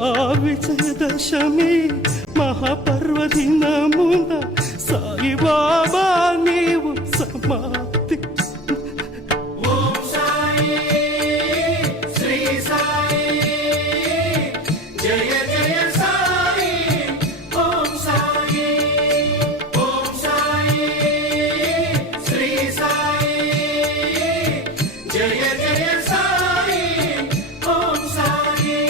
ఆ విజయదశమి మహాపర్వదినమున సాయిబాబా నీవు సమాప్తి. ఓం సాయి శ్రీ సాయి జయ జయ సాయి ఓం సాయి ఓం సాయి శ్రీ సాయి జయ జయ సాయి ఓం సాయి.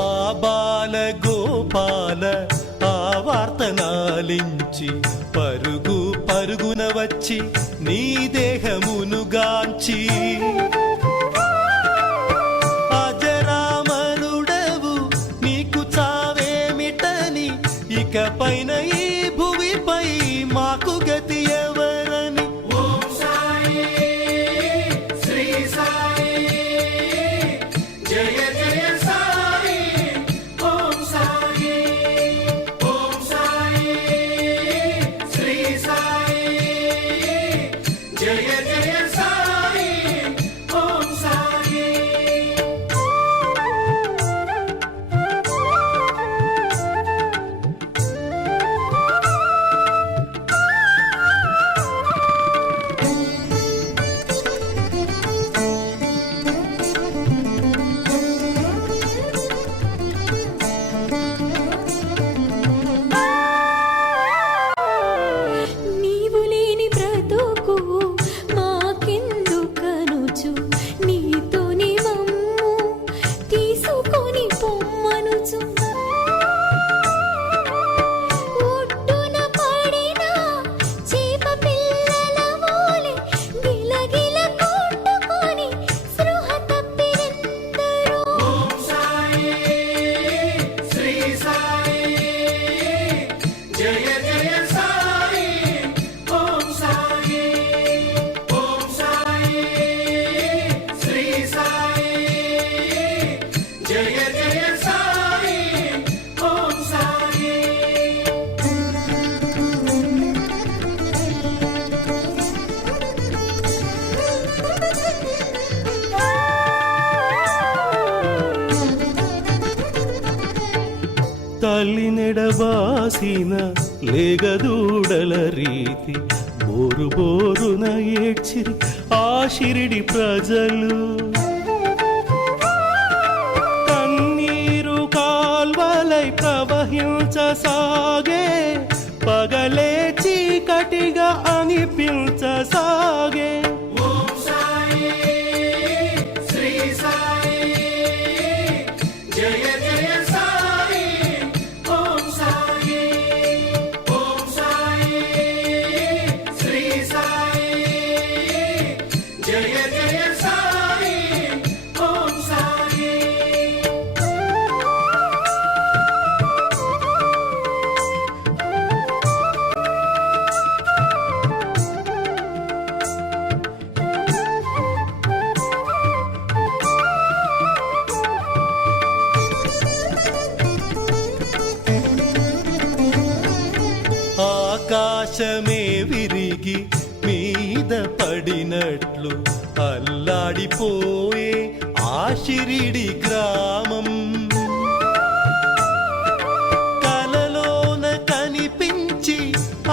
ఆ బాల గోపాల ఆ వార్తనాలించి పరుగు పరుగున వచ్చి నీ దేహమును గాంచి అజరామరుడవు నీకు చావేమిటని ఇకపైన ఈ భువిపై మాకు గతి ఎవరని. ఓం సాయి శ్రీ సాయి జయ జయ సాయి ఓం సాయి ఓం సాయి శ్రీ సాయి జయ జయ సాయి ఓం సాయి. నీవు లేని బ్రతుకు మాకెందుకనుచు నీతోని మమ్ము తీసుకొని పొమ్మనుచు. ఒడ్డున పడిన చేప పిల్లల వోలె గిలగిల కొట్టుకొని స్పృహ తప్పిరెందరో. ఓం సాయి శ్రీ సాయి జయ జయ సాయి ఓం సాయి ఓం సాయి శ్రీ సాయి జయ జయ సాయి ఓం సాయి. తల్లి నెడబాసిన లేగదూడల రీతి బోరు బోరున ఏడ్చిరి ఆ షిరిడి ప్రజలు. కన్నీరు కాల్వలై ప్రవహించసాగే పగలే చీకటిగా అనిపించసాగే. ఓం సాయి శ్రీ సాయి జయ జయ సాయి ఓం సాయి ఓం సాయి శ్రీ సాయి జయ జయ సాయి ఓం సాయి. ఆకాశమే విరిగి మీద పడినట్లు అల్లాడిపోయే ఆ షిరిడి గ్రామం. కలలోన కనిపించి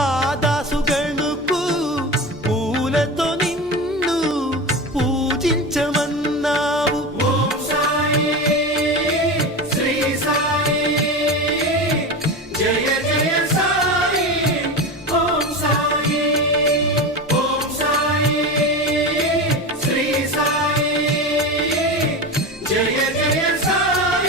ఆ దాసుగణుకు పూలతో నిన్ను పూజించమన్నావు. ఓం సాయి శ్రీ సాయి జయ జయ సాయి ఓం సాయి ఓం సాయి శ్రీ సాయి జయ జయ సాయి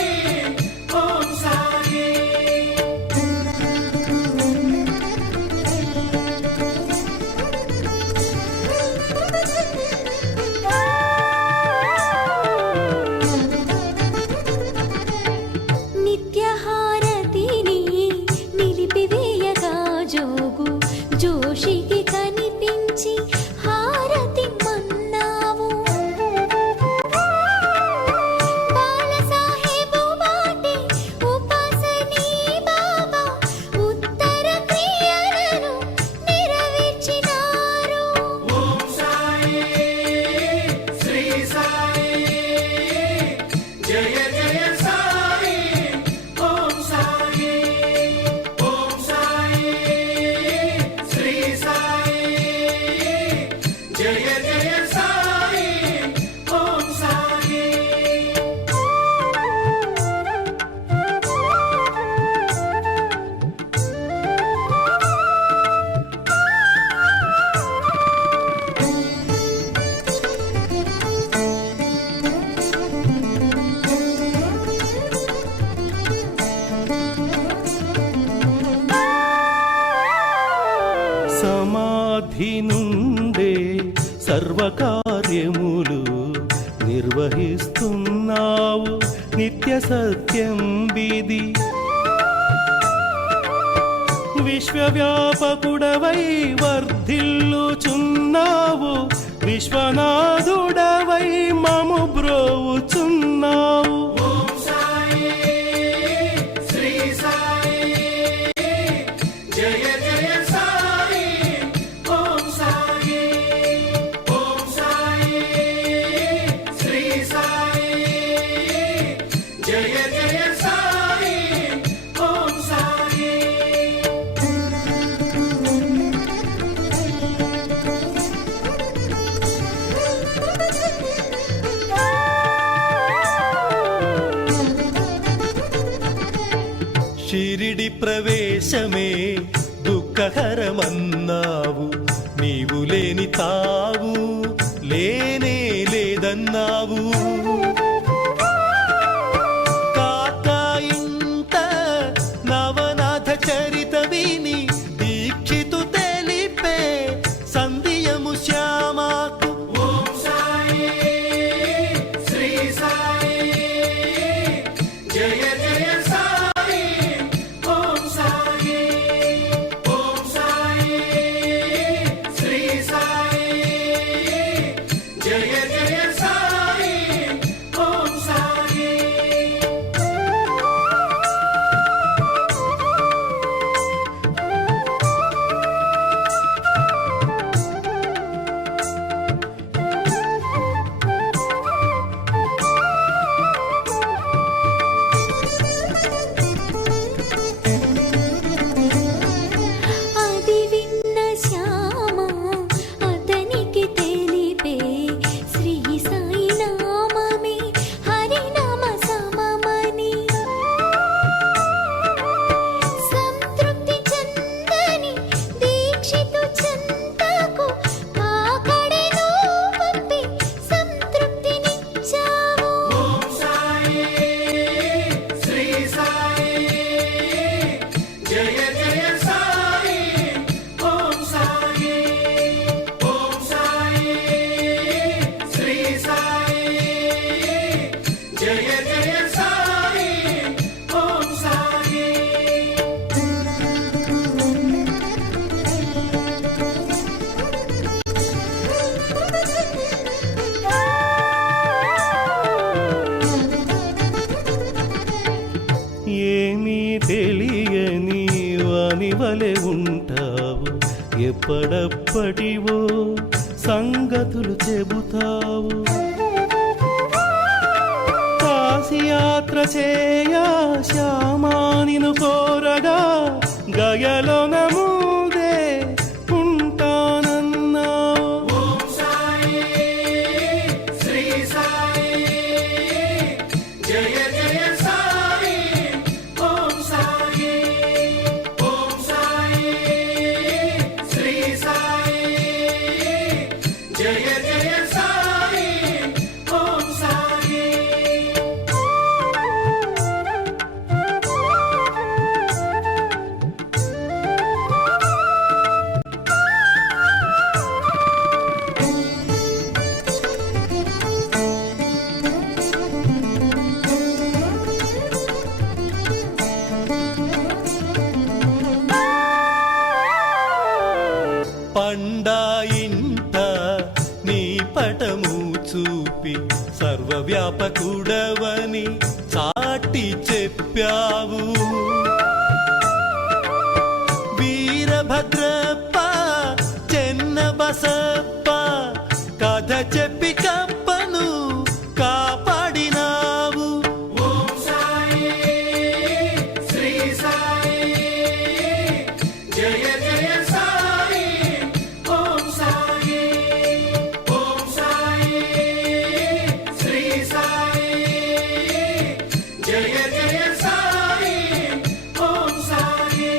సర్వకార్యములు నిర్వహిస్తున్నావు నిత్య సత్యం విధి విశ్వవ్యాపకుడవై వర్ధిల్లుచున్నావు విశ్వనాథుడవై మము బ్రోవుచున్నావు ఓం సాయి శ్రీ సాయి జయ జయ సాయి ఓం సాయి ఓం సాయి శ్రీ సాయి జయ జయ సాయి ఓం సాయి షిరిడి ప్రవేశమే దుఃఖహరమన్నావు నీవు లేని తావు లేనే లేదన్నావు కాకాయింట నవనాథ చరిత విని దీక్షితు తెలిపే సంధియము శ్యామాకు ఓం సాయి శ్రీ సాయి జయ జయ సాయి ఓం సాయి ఓం సాయి శ్రీ సాయి జయ జయ సాయి ఓం సాయి అది విన్న శ్యామ అతనికి తెలిపే శ్రీ సాయి నామమే హరినామ సమమని సంతృప్తి చెందని దీక్షితు చెంతకు కాకడెను పంపి సంతృప్తినిచ్చావు ఓం సాయి శ్రీ సాయి జయ జయ సాయి ఓం సాయి ఓం సాయి శ్రీ సాయి జయ జయ సాయి ఓం సాయి ఏమీ తెలియని వాని వలె ఉంటావు ఎప్పడప్పటివో సంగతులు చెబుతావు కాశీయాత్ర చేయా శ్యామానిను కోరగా గయలో నమూదే ఉంటానన్నావు ఓం సాయి శ్రీ సాయి జయ జయ సాయి ఓం సాయి ఓం సాయి శ్రీ సాయి జయ జయ సాయి ఓం సాయి పండాయింట నీ పటము చూపి సర్వవ్యాపకుడవని చాటి చెప్పావు వీరభద్రప్ప చెన్న బసప్ప కథ చెప్పి కప్పను కాపాడినావు ఓం సాయి శ్రీ సాయి జయ జయ సాయి ఓం సాయి ఓం సాయి శ్రీ సాయి జయ జయ సాయి ఓం సాయి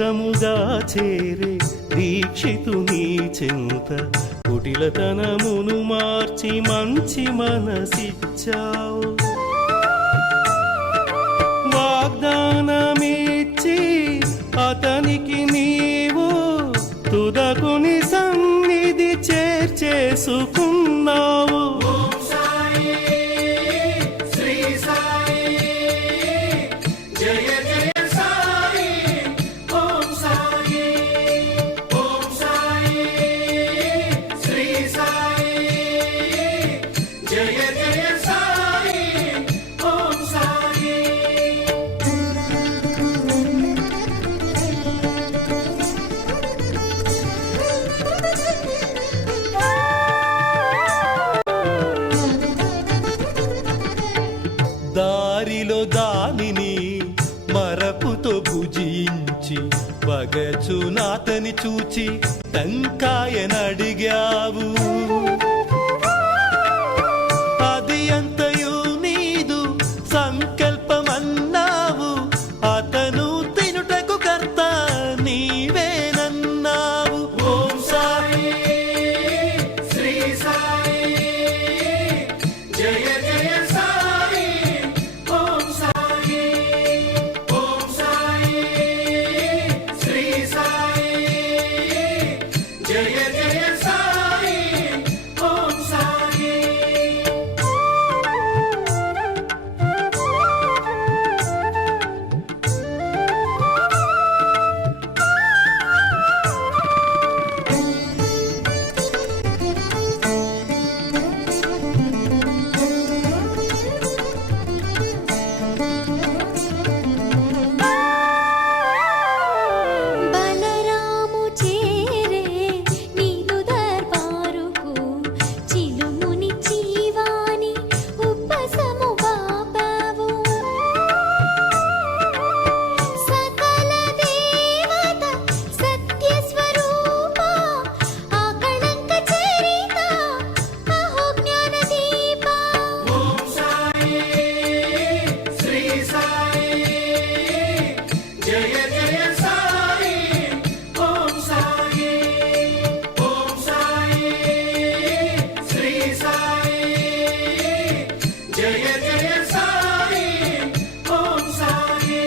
శీఘ్రముగా చేరే దీక్షితుని చెంత కుటిలతనమును మార్చి మంచి మనసిచ్చావు. వాగ్దానమిచ్చి అతనికి నీవు తుదకుని సన్నిధి చేర్చేసుకున్నావు. ఓం సాయి శ్రీ సాయి జయ జయ సాయి ఓం సాయి ఓం సాయి శ్రీ సాయి జయ జయ సాయి ఓం సాయి. దారిలో దానిని మరపుతో భుజించి వగచునాతని చూచి టంకాయనడిగావు. అది అంతయు నీదు సంకల్పమన్నావు. అతను తినుటకు కర్త నీవేనన్నావు. ఓం సాయి శ్రీ సాయి జయ జయ సాయి ఓం సాయి ఓం సాయి శ్రీ సాయి జయ జయ సాయి ఓం సాయి. బలరాము చేరే నీదు దర్బారుకు చిలుముని జీవాని ఉపశము బాపావు. సకల దేవత సత్య స్వరూప ఆకళంక చరిత అహో జ్ఞాన దీప. ఓం సాయి శ్రీ సాయి జయ జయ సాయి ఓం సాయి ఓం సాయి శ్రీ సాయి జయ జయ సాయి ఓం సాయి.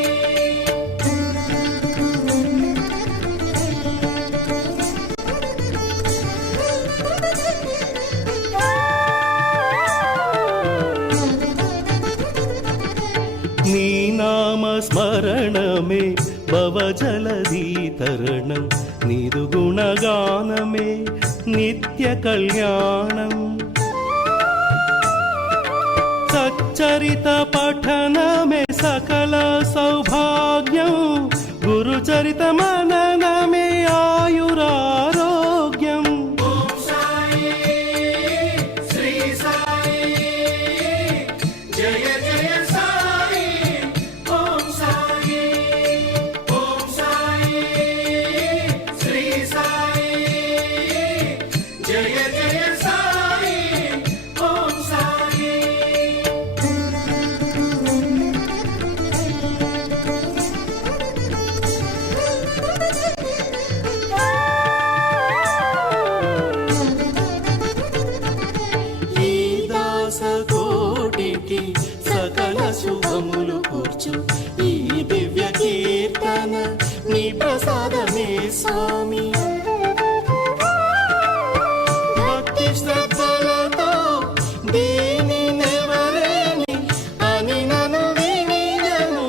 నీ నామ స్మరణమే భవజలధీ తరణం. నీదు గుణగానమే నిత్య కళ్యాణం. సచ్చరిత పఠనమే సకల సౌభాగ్యం. గురుచరిత మననమే ఆయురారోగ్యం. ఓం సాయి శ్రీ సాయి జయ జయ సాయి ఓం సాయి ఓం సాయి శ్రీ సాయి జయ జయ సాయి ఓం సాయి. ఈ దాస కోటికి సకల శుభములు కూర్చు ఈ దివ్య కీర్తన నీ ప్రసాదమే స్వామి. భక్తి శ్రద్ధలతో దీనినెవరేని అని నన్ను వినినను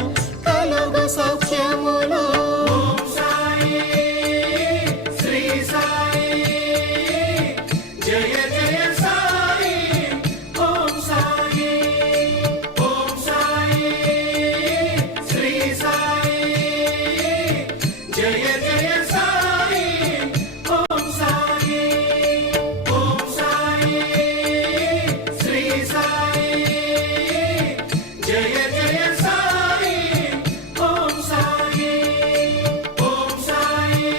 కలుగు సౌఖ్యములు. ఓం సాయి శ్రీ సాయి జయ జయ సాయి ఓం సాయి ఓం సాయి శ్రీ సాయి జయ జయ సాయి ఓం సాయి ఓం సాయి శ్రీ సాయి జయ జయ సాయి ఓం సాయి ఓం సాయి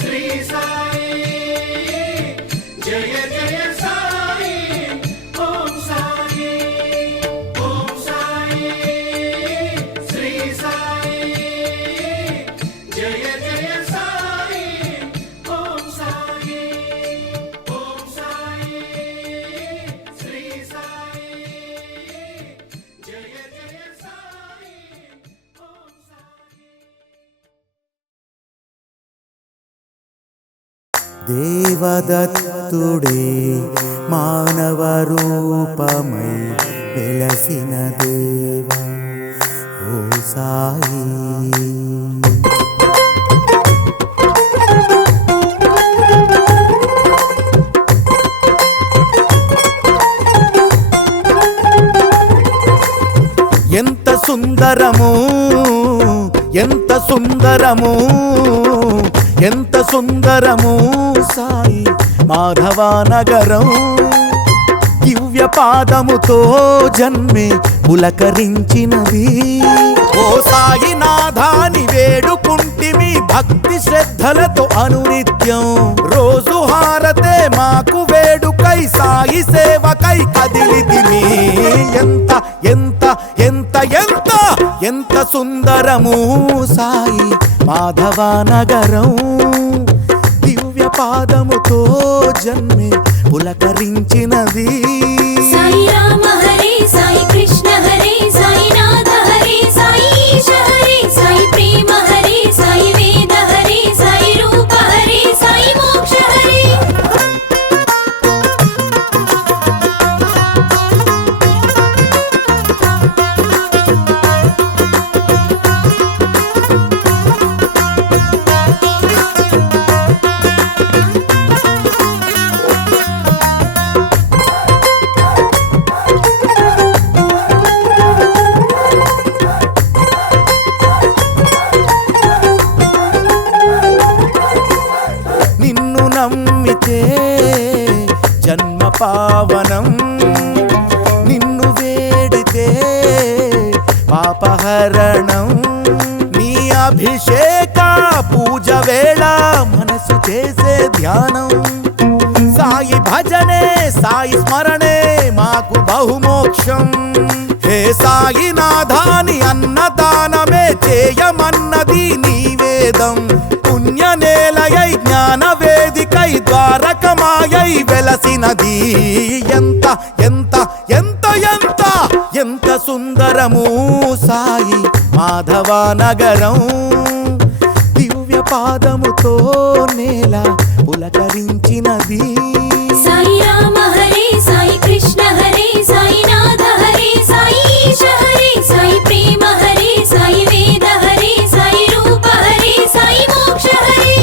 శ్రీ సాయి జయ జయ సాయి ఓం సాయి ఓం సాయి శ్రీ సాయి దేవదత్తుడే మానవ రూపమై వెలసిన దేవా ఓ సాయి. ఎంత సుందరము ఎంత సుందరము ఎంత సుందరము సాయి మాధవ నగరం. దివ్య పాదముతో జన్మే పులకరించినది. ఓ సాయినాథాని వేడుకుంటిమి భక్తి శ్రద్ధలతో అనునిత్యం. రోజు హారతే మాకు వేడుకై సాయి సేవకై కదిలితిమి. ఎంత ఎంత ఎంత ఎంత ఎంత సుందరము సాయి మాధవ నగరం. దివ్య పాదముతో జన్మే పులకరించినది. సాయి రామ హరే సాయి కృష్ణ హరే సాయి నాథ హరే సాయి ఈశ హరే సాయి ప్రేమ హరే సాయి వేద హరే సాయి రూప హరే సాయి మోక్ష హరే. నిన్ను నమ్మితే జన్మ పావనం. నిన్ను వేడితే పాపహరణం. నీ అభిషేక పూజ వేళ మనసు చేసే ధ్యానం. సాయి భజనే సాయి స్మరణే మాకు బహుమోక్షం. హే సాయినాథాని అన్నదానమే చేయమన్నది నీ వేదం. పుణ్యనేలయై జ్ఞాన వేదికై ద్వారకమాయై వెలసినది. ఎంత ఎంత ఎంత ఎంత ఎంత సుందరము సాయి మాధవ నగరం. దివ్య పాదముతో నేల పులకరించినది. సాయి రామ హరే సాయి కృష్ణ హరే సాయి నాథ హరే సాయి ఈశ హరే సాయి ప్రేమ హరే సాయి వేద హరే సాయి రూప హరే సాయి మోక్ష హరే.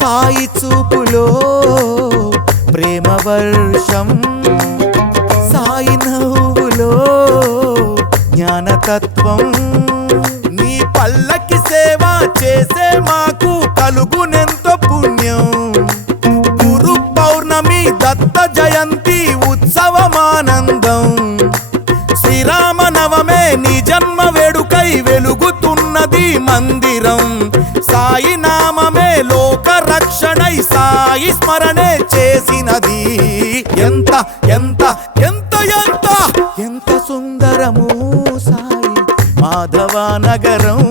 సాయి చూపులో ప్రేమ వర్షం. సాయి నవ్వులో జ్ఞానతత్వం. నీ పల్లకి సేవ చేసే మాకు కలుగునెంతో పుణ్యం. గురు పౌర్ణమి దత్త జయంతి ఉత్సవమానందం. శ్రీరామ నవమే నీ జన్మ వేడుకై వెలుగుతున్నది మందిరం. సాయి నామమే లోక రక్షణై సాయి స్మరణే చేసినది. ఎంత ఎంత ఎంత ఎంత ఎంత సుందరము సాయి మాధవ నగరం.